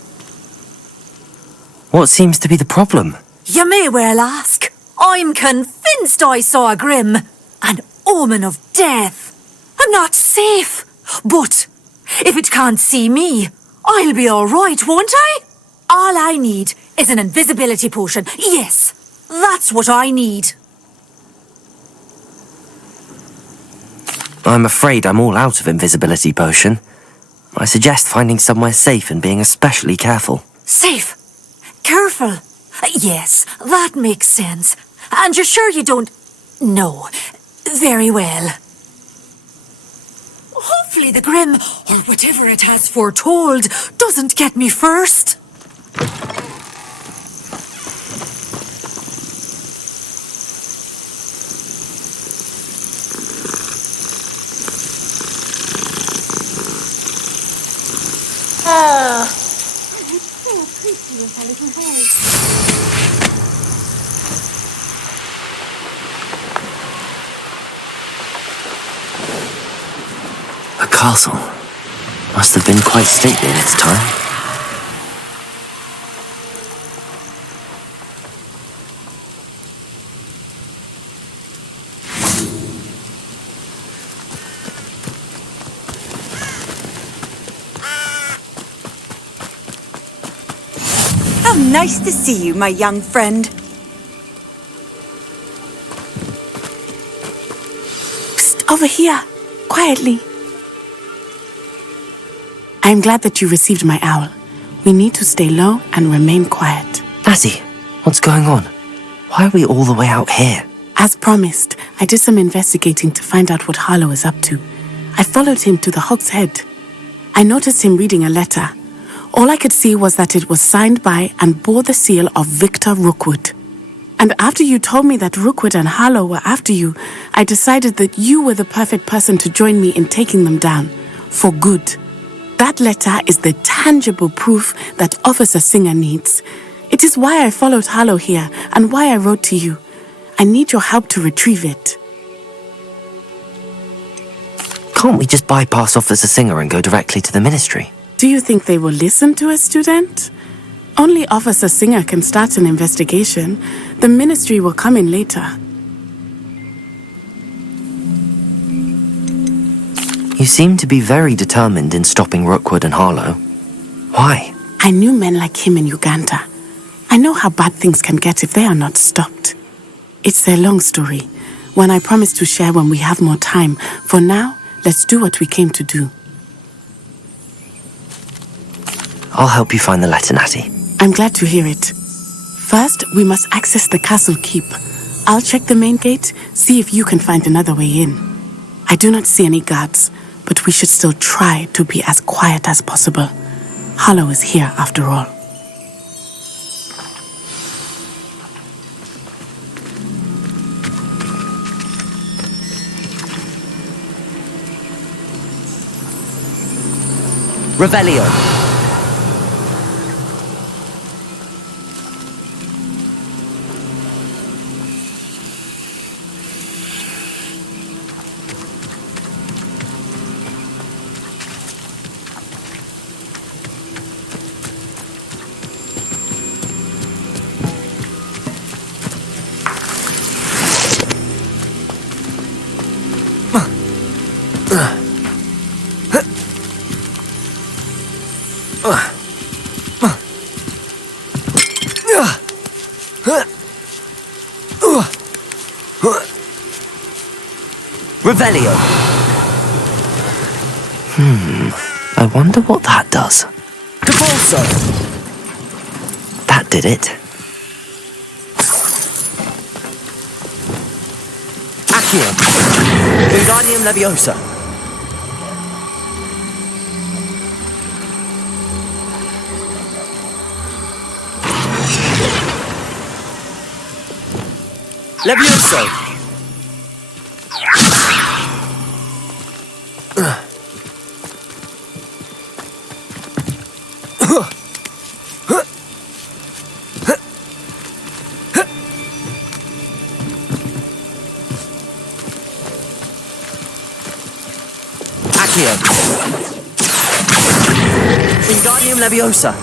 What seems to be the problem? You may well ask. I'm convinced I saw a Grim, an omen of death. I'm not safe, but if it can't see me, I'll be all right, won't I? All I need is an invisibility potion. Yes, that's what I need. I'm afraid I'm all out of invisibility potion. I suggest finding somewhere safe and being especially careful. Safe? Careful? Yes, that makes sense. And you're sure you don't... No. Very well. Hopefully the Grim, or whatever it has foretold, doesn't get me first. A castle. Must have been quite stately in its time. How nice to see you, my young friend. Psst, over here, quietly. I'm glad that you received my owl. We need to stay low and remain quiet. Lassie, what's going on? Why are we all the way out here? As promised, I did some investigating to find out what Harlow is up to. I followed him to the Hog's Head. I noticed him reading a letter. All I could see was that it was signed by and bore the seal of Victor Rookwood. And after you told me that Rookwood and Harlow were after you, I decided that you were the perfect person to join me in taking them down. For good. That letter is the tangible proof that Officer Singer needs. It is why I followed Harlow here and why I wrote to you. I need your help to retrieve it. Can't we just bypass Officer Singer and go directly to the Ministry? Do you think they will listen to a student? Only Officer Singer can start an investigation. The Ministry will come in later. You seem to be very determined in stopping Rookwood and Harlow. Why? I knew men like him in Uganda. I know how bad things can get if they are not stopped. It's a long story, one I promise to share when we have more time. For now, let's do what we came to do. I'll help you find the letter, Natty. I'm glad to hear it. First, we must access the castle keep. I'll check the main gate, see if you can find another way in. I do not see any guards, but we should still try to be as quiet as possible. Harlow is here after all. Revelio. Revelio. I wonder what that does. Capulso! That did it. Accio! Wingardium Leviosa! Levioso! Accio! Wingardium Leviosa!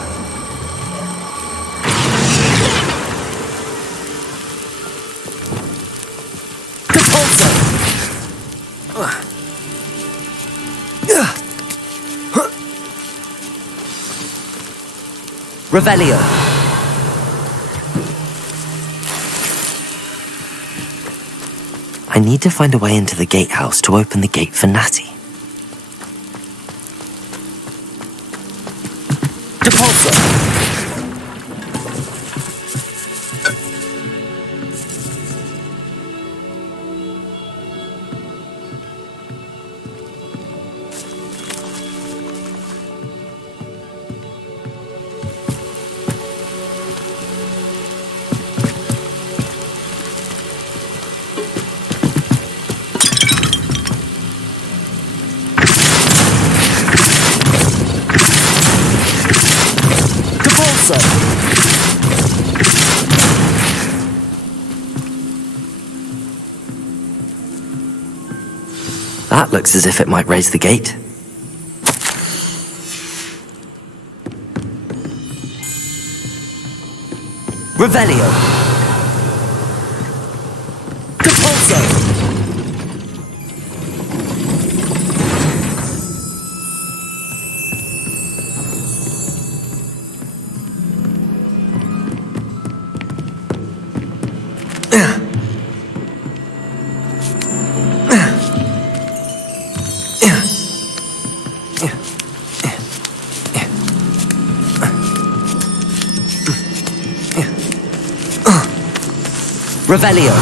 Capulso! Revelio. I need to find a way into the gatehouse to open the gate for Natty. Capulso! That looks as if it might raise the gate. Revelio. Capulso! Revelio.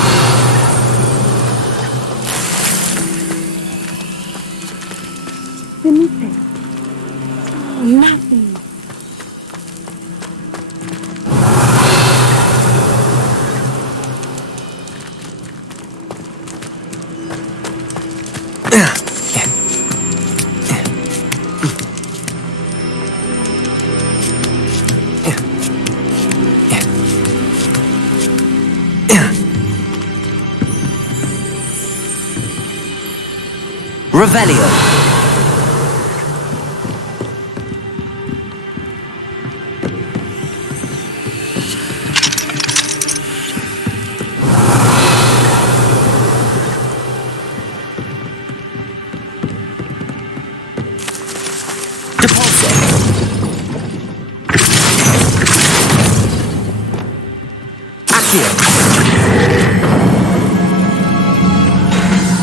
Felipe. Nothing. Revelio.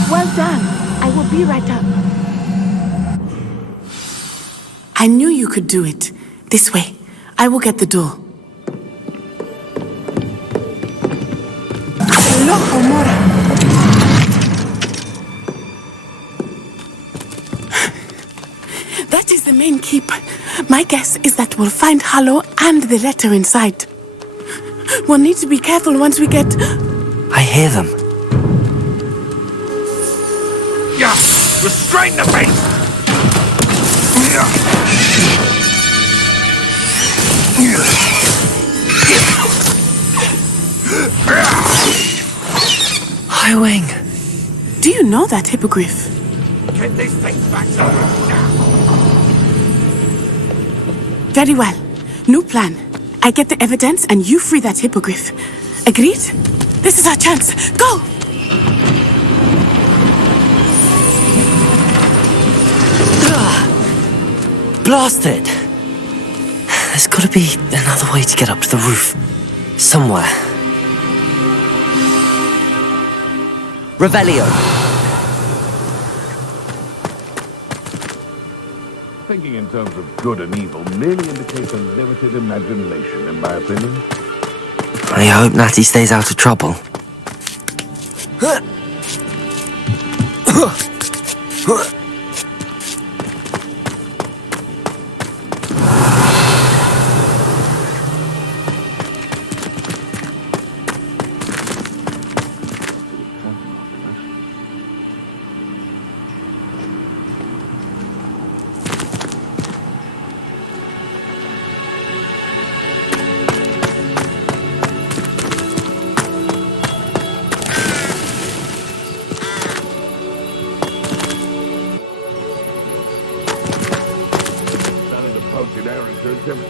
Well done. I will be right up. I knew you could do it. This way. I will get the door. That is the main keep. My guess is that we'll find Hollow and the letter inside. We'll need to be careful once we get... I hear them. Yeah! Restrain the beast! Highwing. Do you know that, Hippogriff? Get this thing back to us now! Very well. New plan. I get the evidence and you free that Hippogriff. Agreed? This is our chance. Go! Blasted! There's got to be another way to get up to the roof. Somewhere. Revelio. Thinking in terms of good and evil merely indicates a limited imagination, in my opinion. I hope Natty stays out of trouble.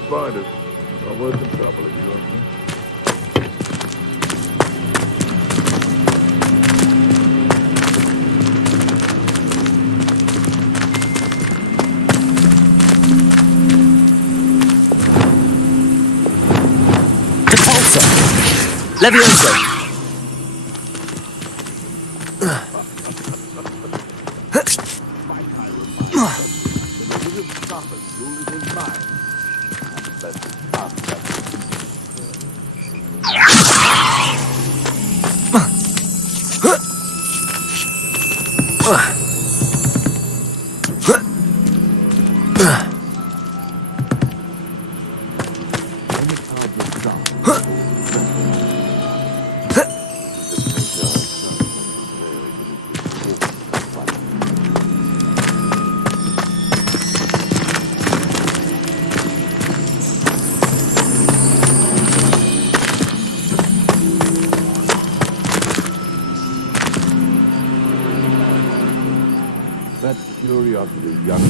Spiders. Not worth the trouble, if you ask me. Repulsor! Levioso! That's curiosity, young.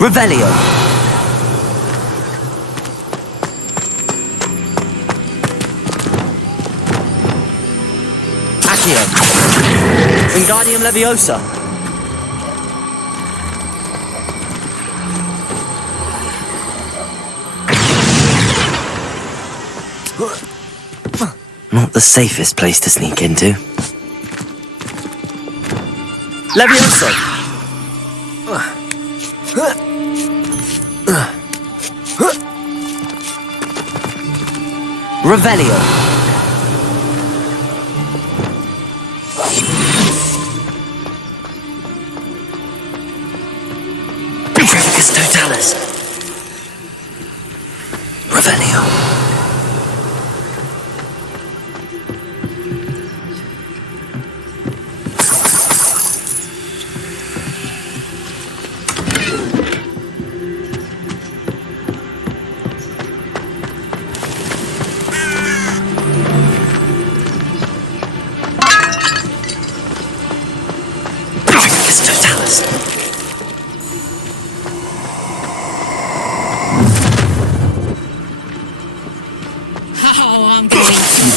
Revelio. Accio. Wingardium Leviosa. Not the safest place to sneak into. Levioso! Revelio! Petrificus Totalis! Revelio!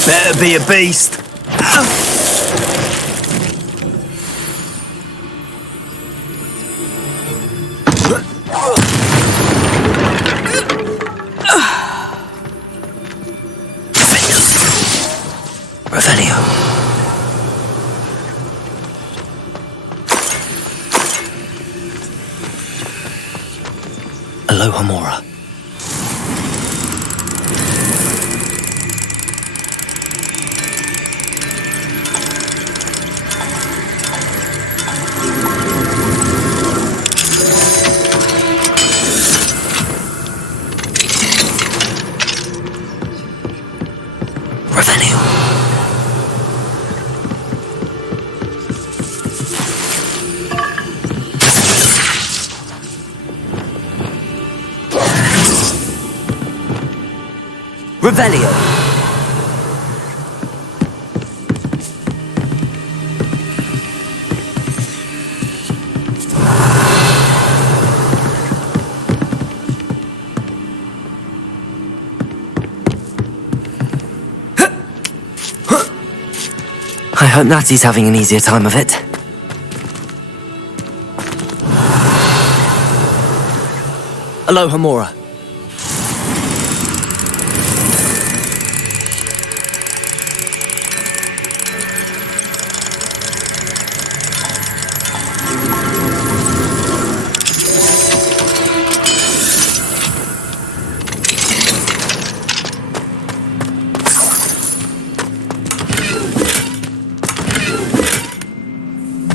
Better be a beast. Revelio. Alohomora. Revelio. Revelio. I hope Natty's having an easier time of it. Alohomora.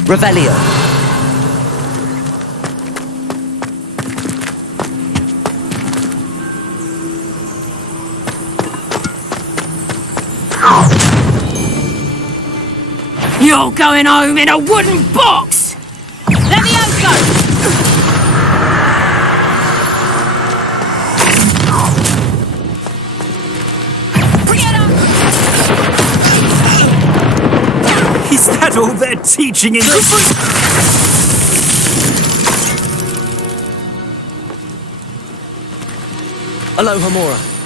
Revelio. You're going home in a wooden box! Levioso! Is that all they're teaching in Alohomora.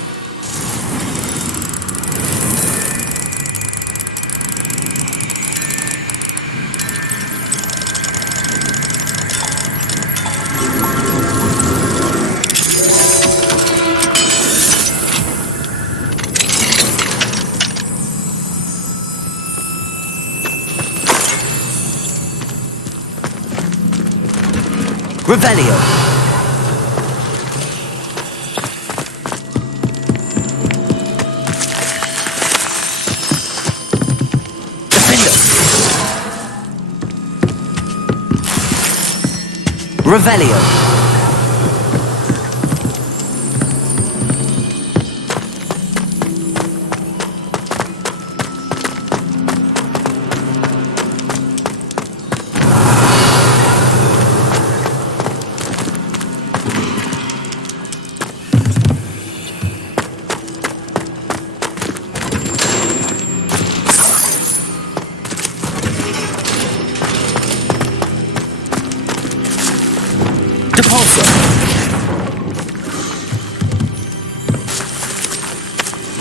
Revelio. Revelio.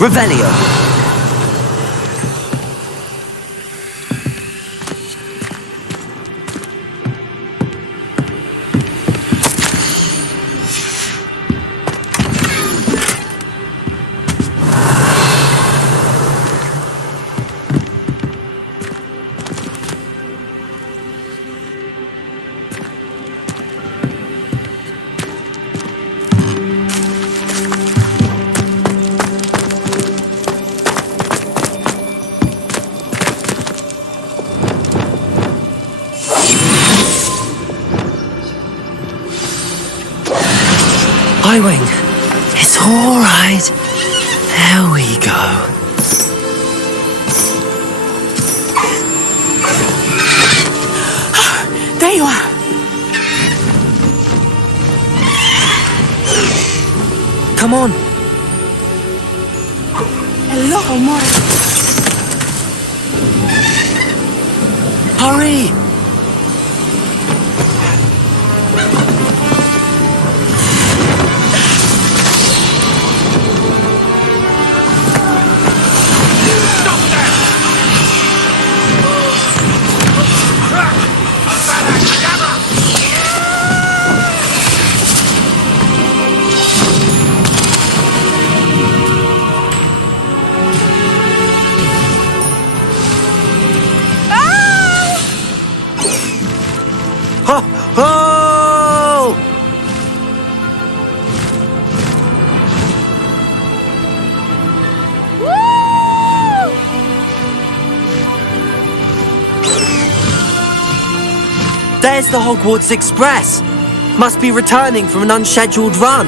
Revelio. Highwing. It's all right. There we go. There you are. Come on. Hello, more. Hurry. There's the Hogwarts Express. Must be returning from an unscheduled run.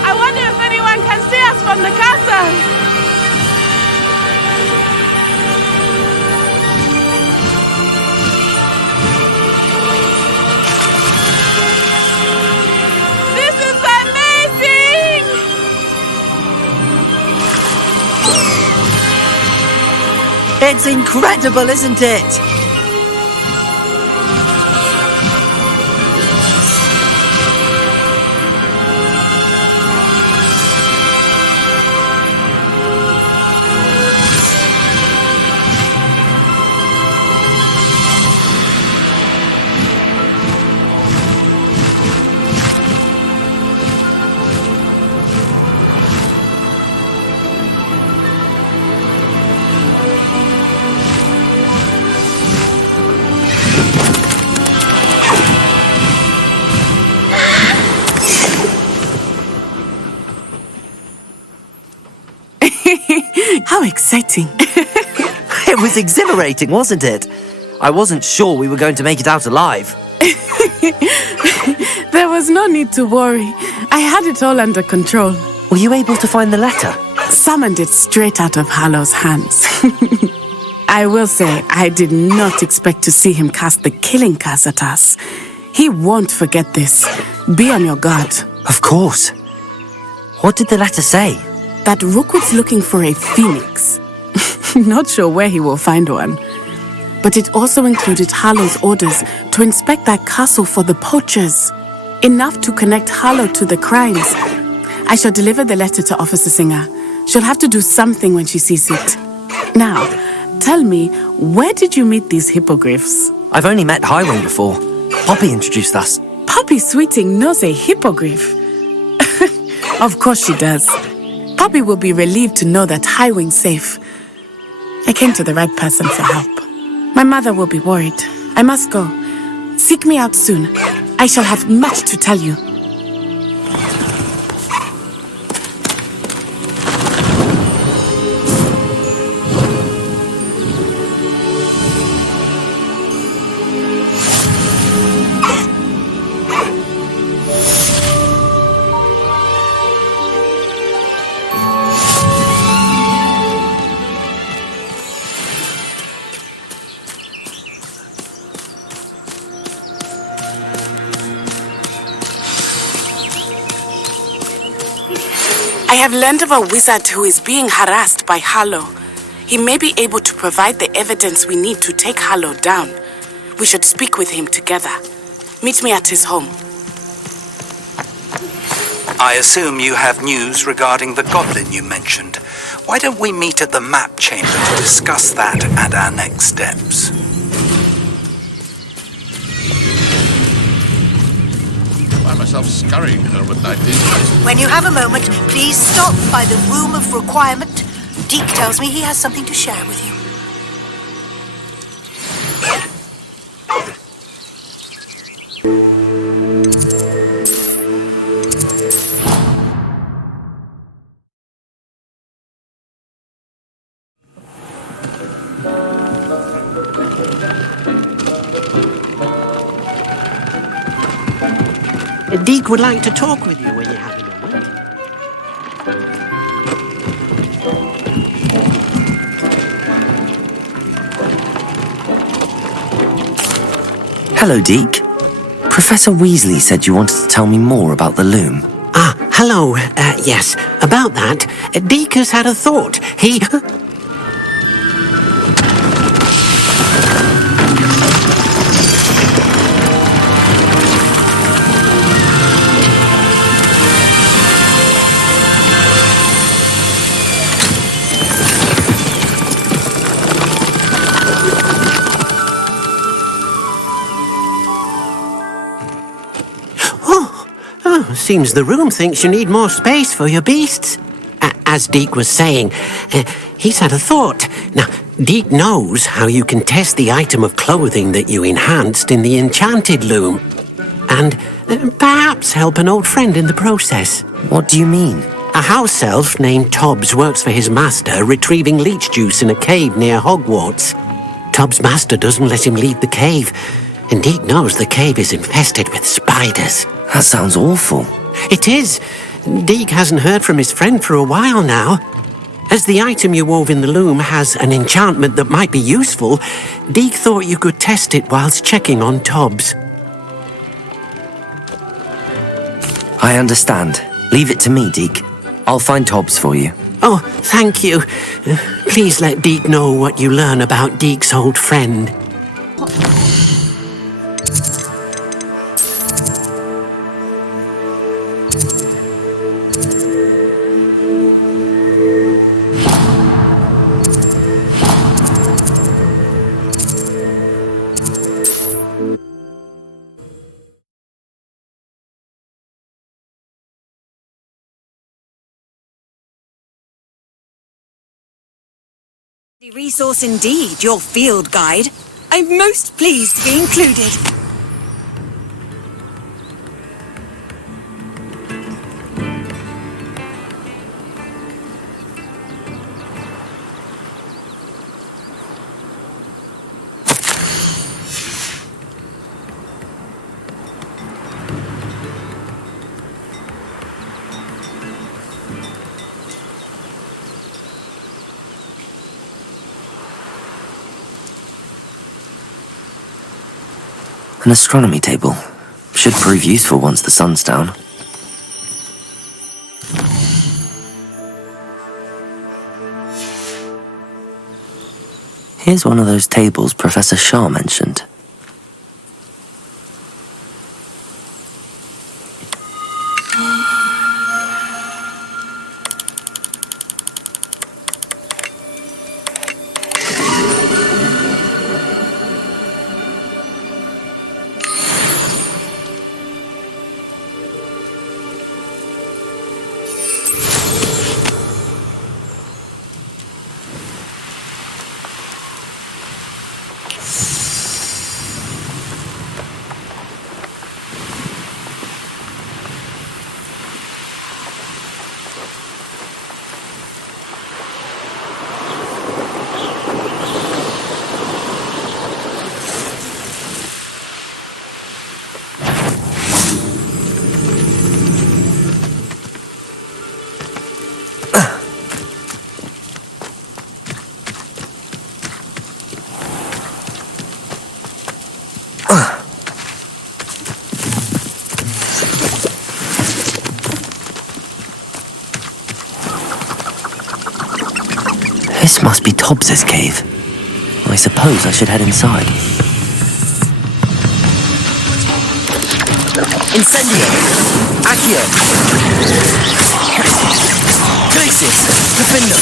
I wonder if anyone can see us from the castle. This is amazing! It's incredible, isn't it? How exciting. It was exhilarating, wasn't it? I wasn't sure we were going to make it out alive. There was no need to worry. I had it all under control. Were you able to find the letter? Summoned it straight out of Hallow's hands. I will say, I did not expect to see him cast the killing curse at us. He won't forget this. Be on your guard. Of course. What did the letter say? That Rookwood's looking for a phoenix. Not sure where he will find one. But it also included Harlow's orders to inspect that castle for the poachers. Enough to connect Harlow to the crimes. I shall deliver the letter to Officer Singer. She'll have to do something when she sees it. Now, tell me, where did you meet these hippogriffs? I've only met Highwing before. Poppy introduced us. Poppy Sweeting knows a hippogriff. Of course she does. Poppy will be relieved to know that Highwing's safe. I came to the right person for help. My mother will be worried. I must go. Seek me out soon. I shall have much to tell you. I have learned of a wizard who is being harassed by Harlow. He may be able to provide the evidence we need to take Harlow down. We should speak with him together. Meet me at his home. I assume you have news regarding the goblin you mentioned. Why don't we meet at the map chamber to discuss that and our next steps? I find myself scurrying home at night these days. When you have a moment, please stop by the Room of Requirement. Deke tells me he has something to share with you. Deke would like to talk with you when you have a moment. Hello, Deke. Professor Weasley said you wanted to tell me more about the loom. Ah, hello. Yes, about that, Deke has had a thought. He... Seems the room thinks you need more space for your beasts. As Deke was saying, he's had a thought. Now, Deke knows how you can test the item of clothing that you enhanced in the enchanted loom. And perhaps help an old friend in the process. What do you mean? A house elf named Tobbs works for his master retrieving leech juice in a cave near Hogwarts. Tobbs' master doesn't let him leave the cave, and Deke knows the cave is infested with spiders. That sounds awful. It is. Deke hasn't heard from his friend for a while now. As the item you wove in the loom has an enchantment that might be useful, Deke thought you could test it whilst checking on Tobbs. I understand. Leave it to me, Deke. I'll find Tobbs for you. Oh, thank you. Please let Deke know what you learn about Deke's old friend. Resource indeed, your field guide. I'm most pleased to be included. An astronomy table. Should prove useful once the sun's down. Here's one of those tables Professor Shah mentioned. This must be Tobbs's cave. I suppose I should head inside. Incendio! Accio! Crisis! Defendo!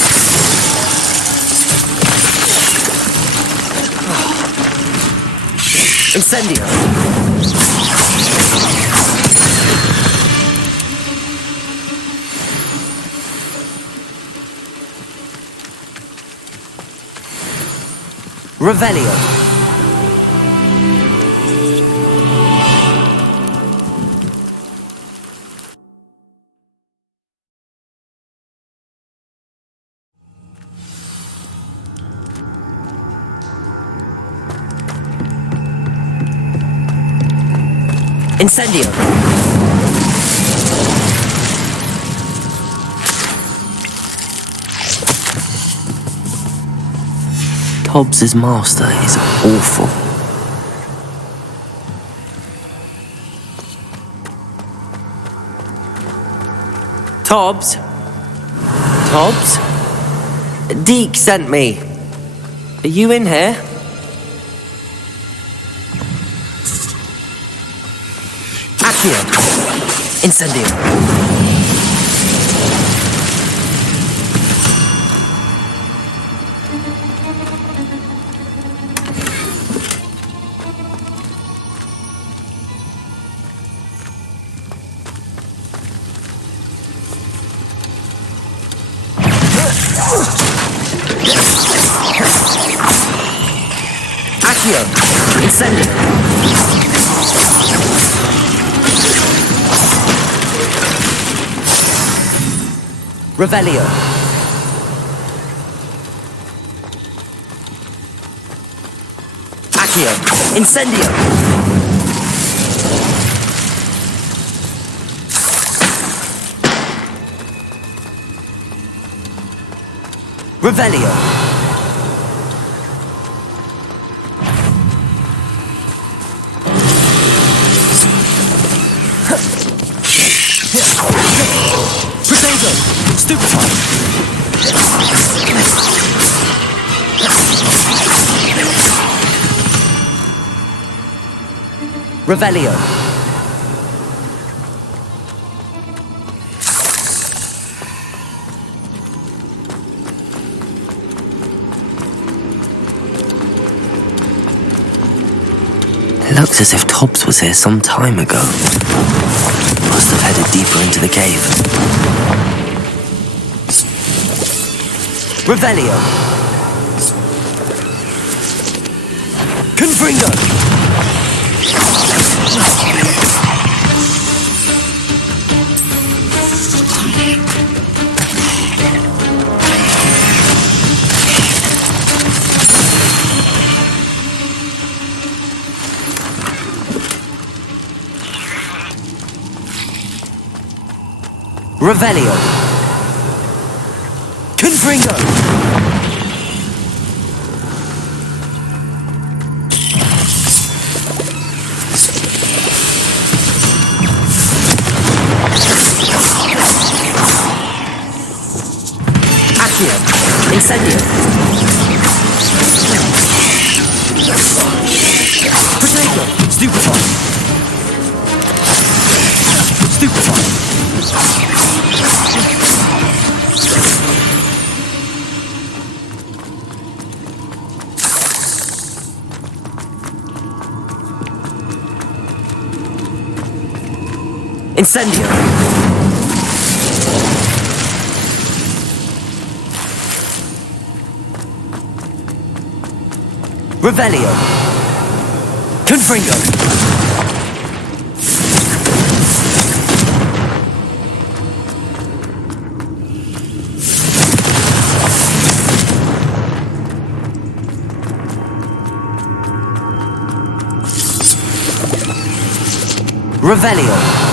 Incendio! Revelio. Incendio. Tobbs's master is awful. Tobbs? Tobbs? Deke sent me. Are you in here? Accio. Incendio. Accio. Incendio. Revelio. Accio. Incendio. Revelio. Protego. Stupefy. Revelio. It looks as if Tobbs was here some time ago. Must have headed deeper into the cave. Revelio. Confringo. Revelio. Confringo. Accio. Incendio. Protego. Stupefy. Stupefy. Incendio. Revelio. Confringo. Revelio.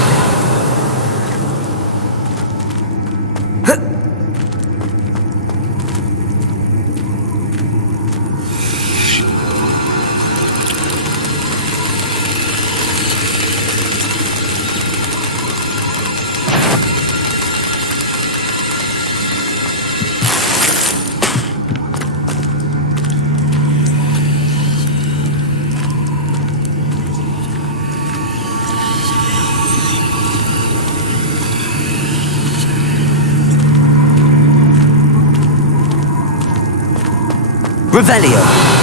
Revelio.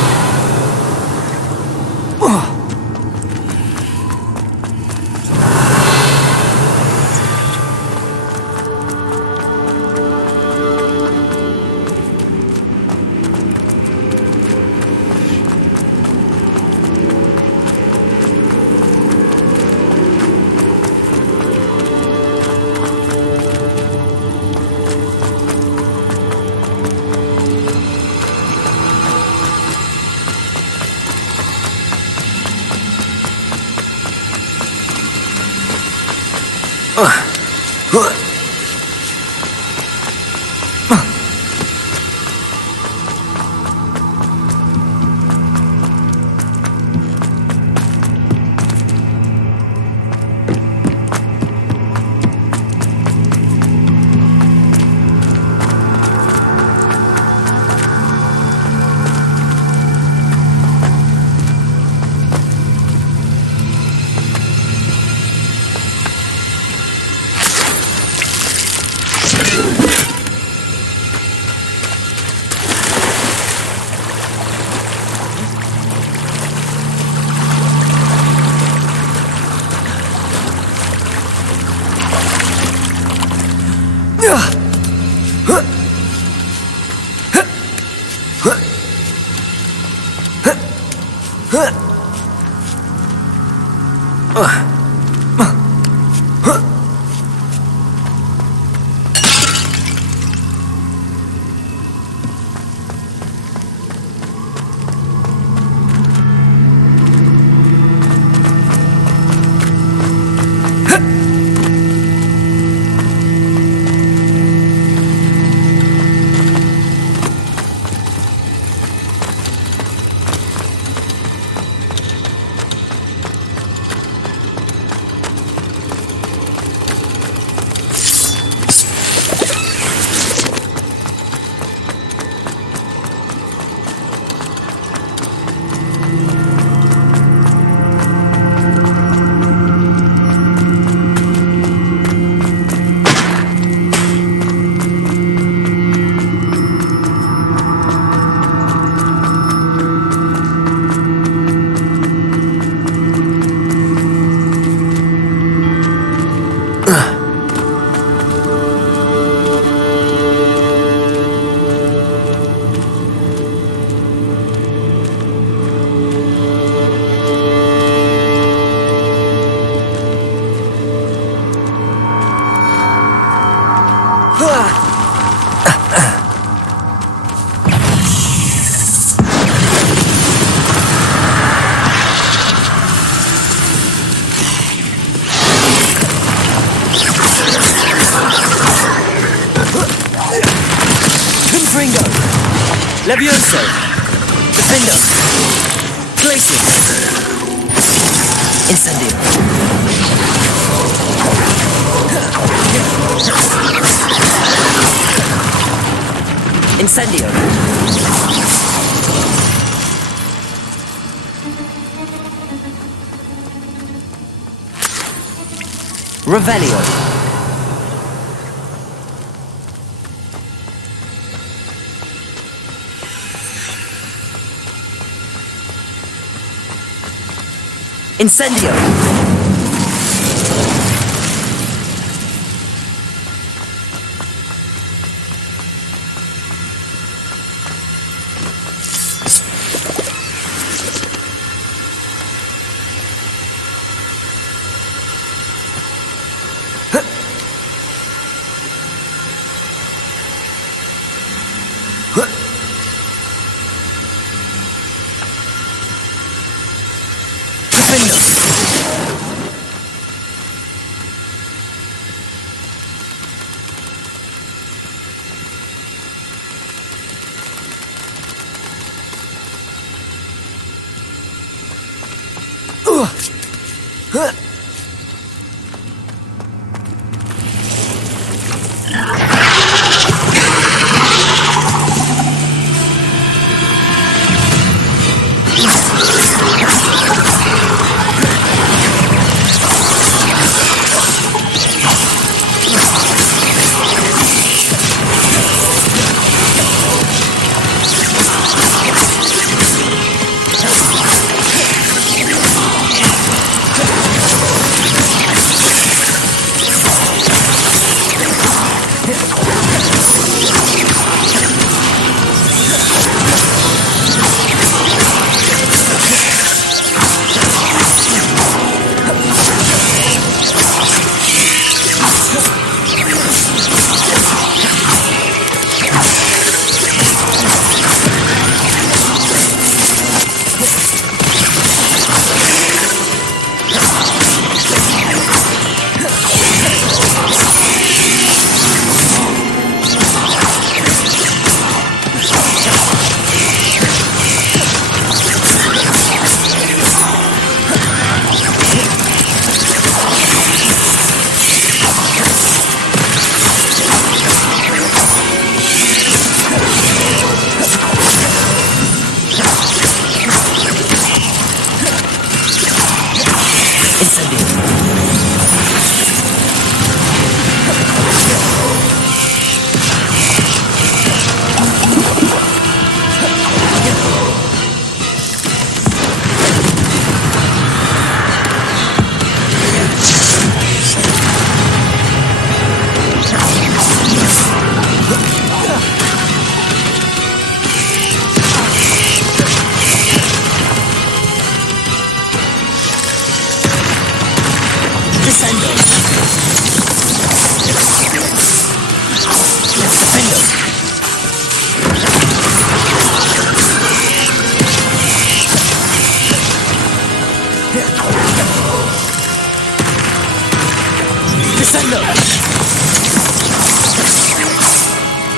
Levioso! Defender! Glacier! Incendio! Incendio! Revelio! Incendio!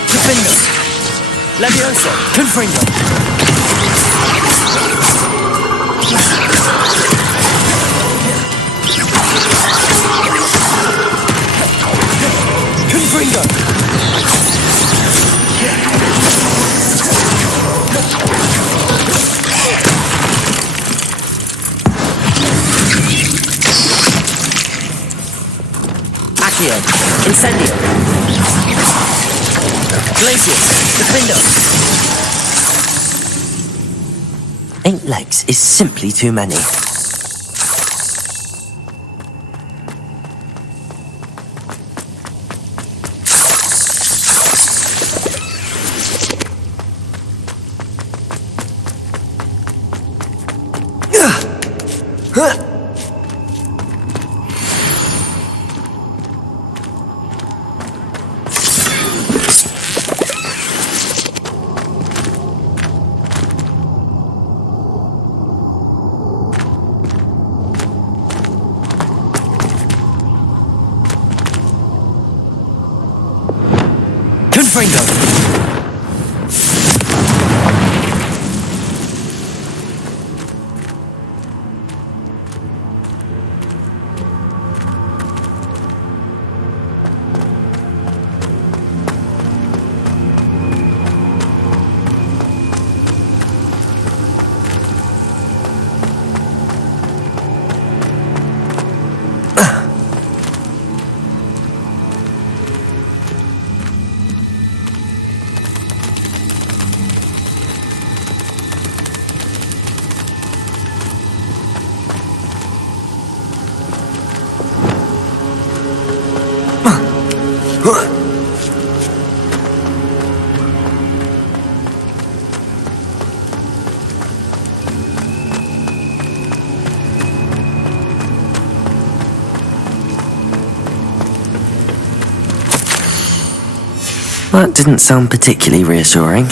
Defendo! Levioso! Confringo! Confringo! Accio! Incendio! Glacius! Defendo! 8 legs is simply too many. Confringo! That didn't sound particularly reassuring.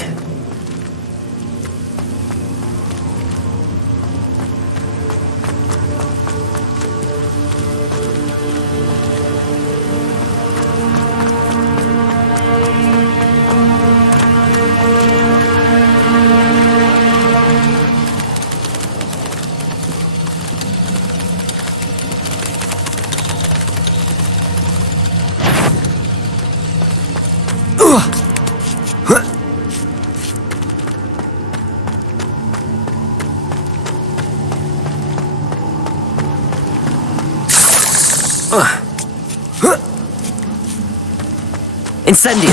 Incendio!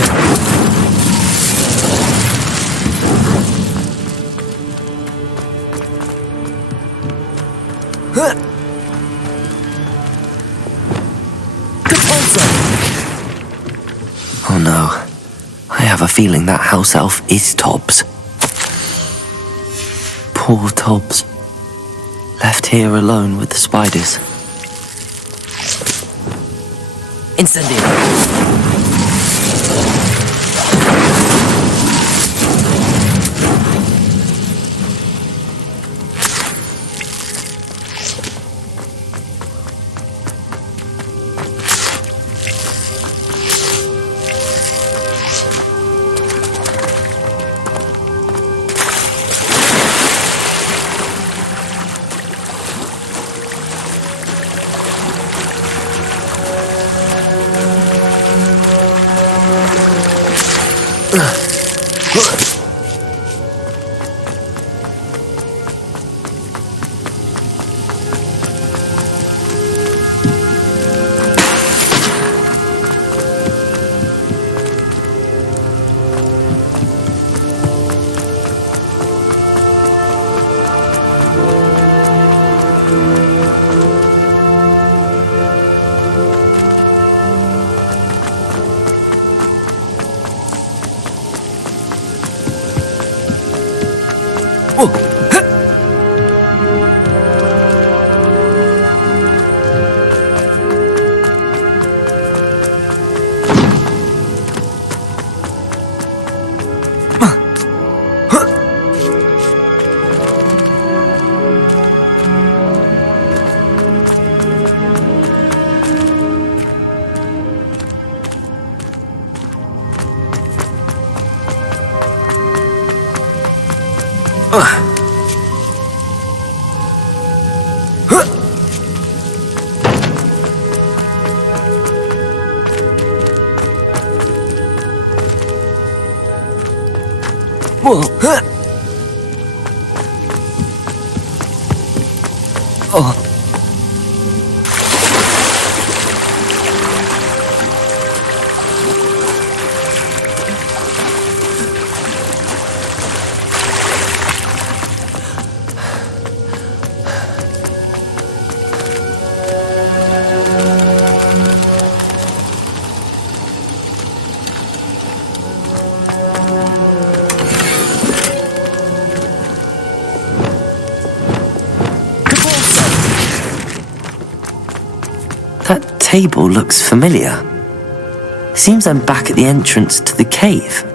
Oh no. I have a feeling that house elf is Tobbs. Poor Tobbs. Left here alone with the spiders. Incendio! Oh. That table looks familiar. Seems I'm back at the entrance to the cave.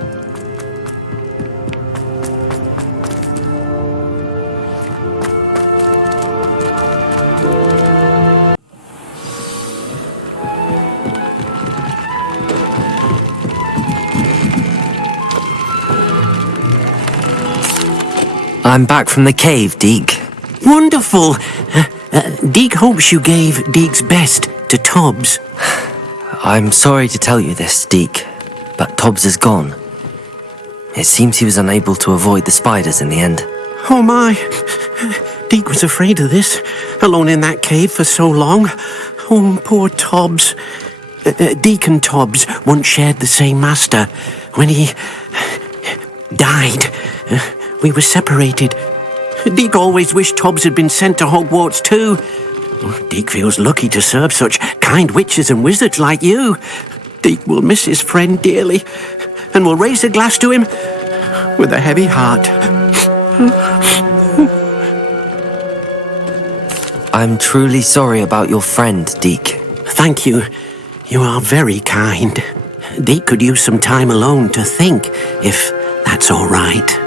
I'm back from the cave, Deke. Wonderful. Deke hopes you gave Deke's best to Tobbs. I'm sorry to tell you this, Deke, but Tobbs is gone. It seems he was unable to avoid the spiders in the end. Oh my. Deke was afraid of this, alone in that cave for so long. Oh, poor Tobbs. Deke and Tobbs once shared the same master. When he died, we were separated. Deke always wished Tobbs had been sent to Hogwarts too. Deke feels lucky to serve such kind witches and wizards like you. Deke will miss his friend dearly, and will raise a glass to him with a heavy heart. I'm truly sorry about your friend, Deke. Thank you. You are very kind. Deke could use some time alone to think, if that's all right.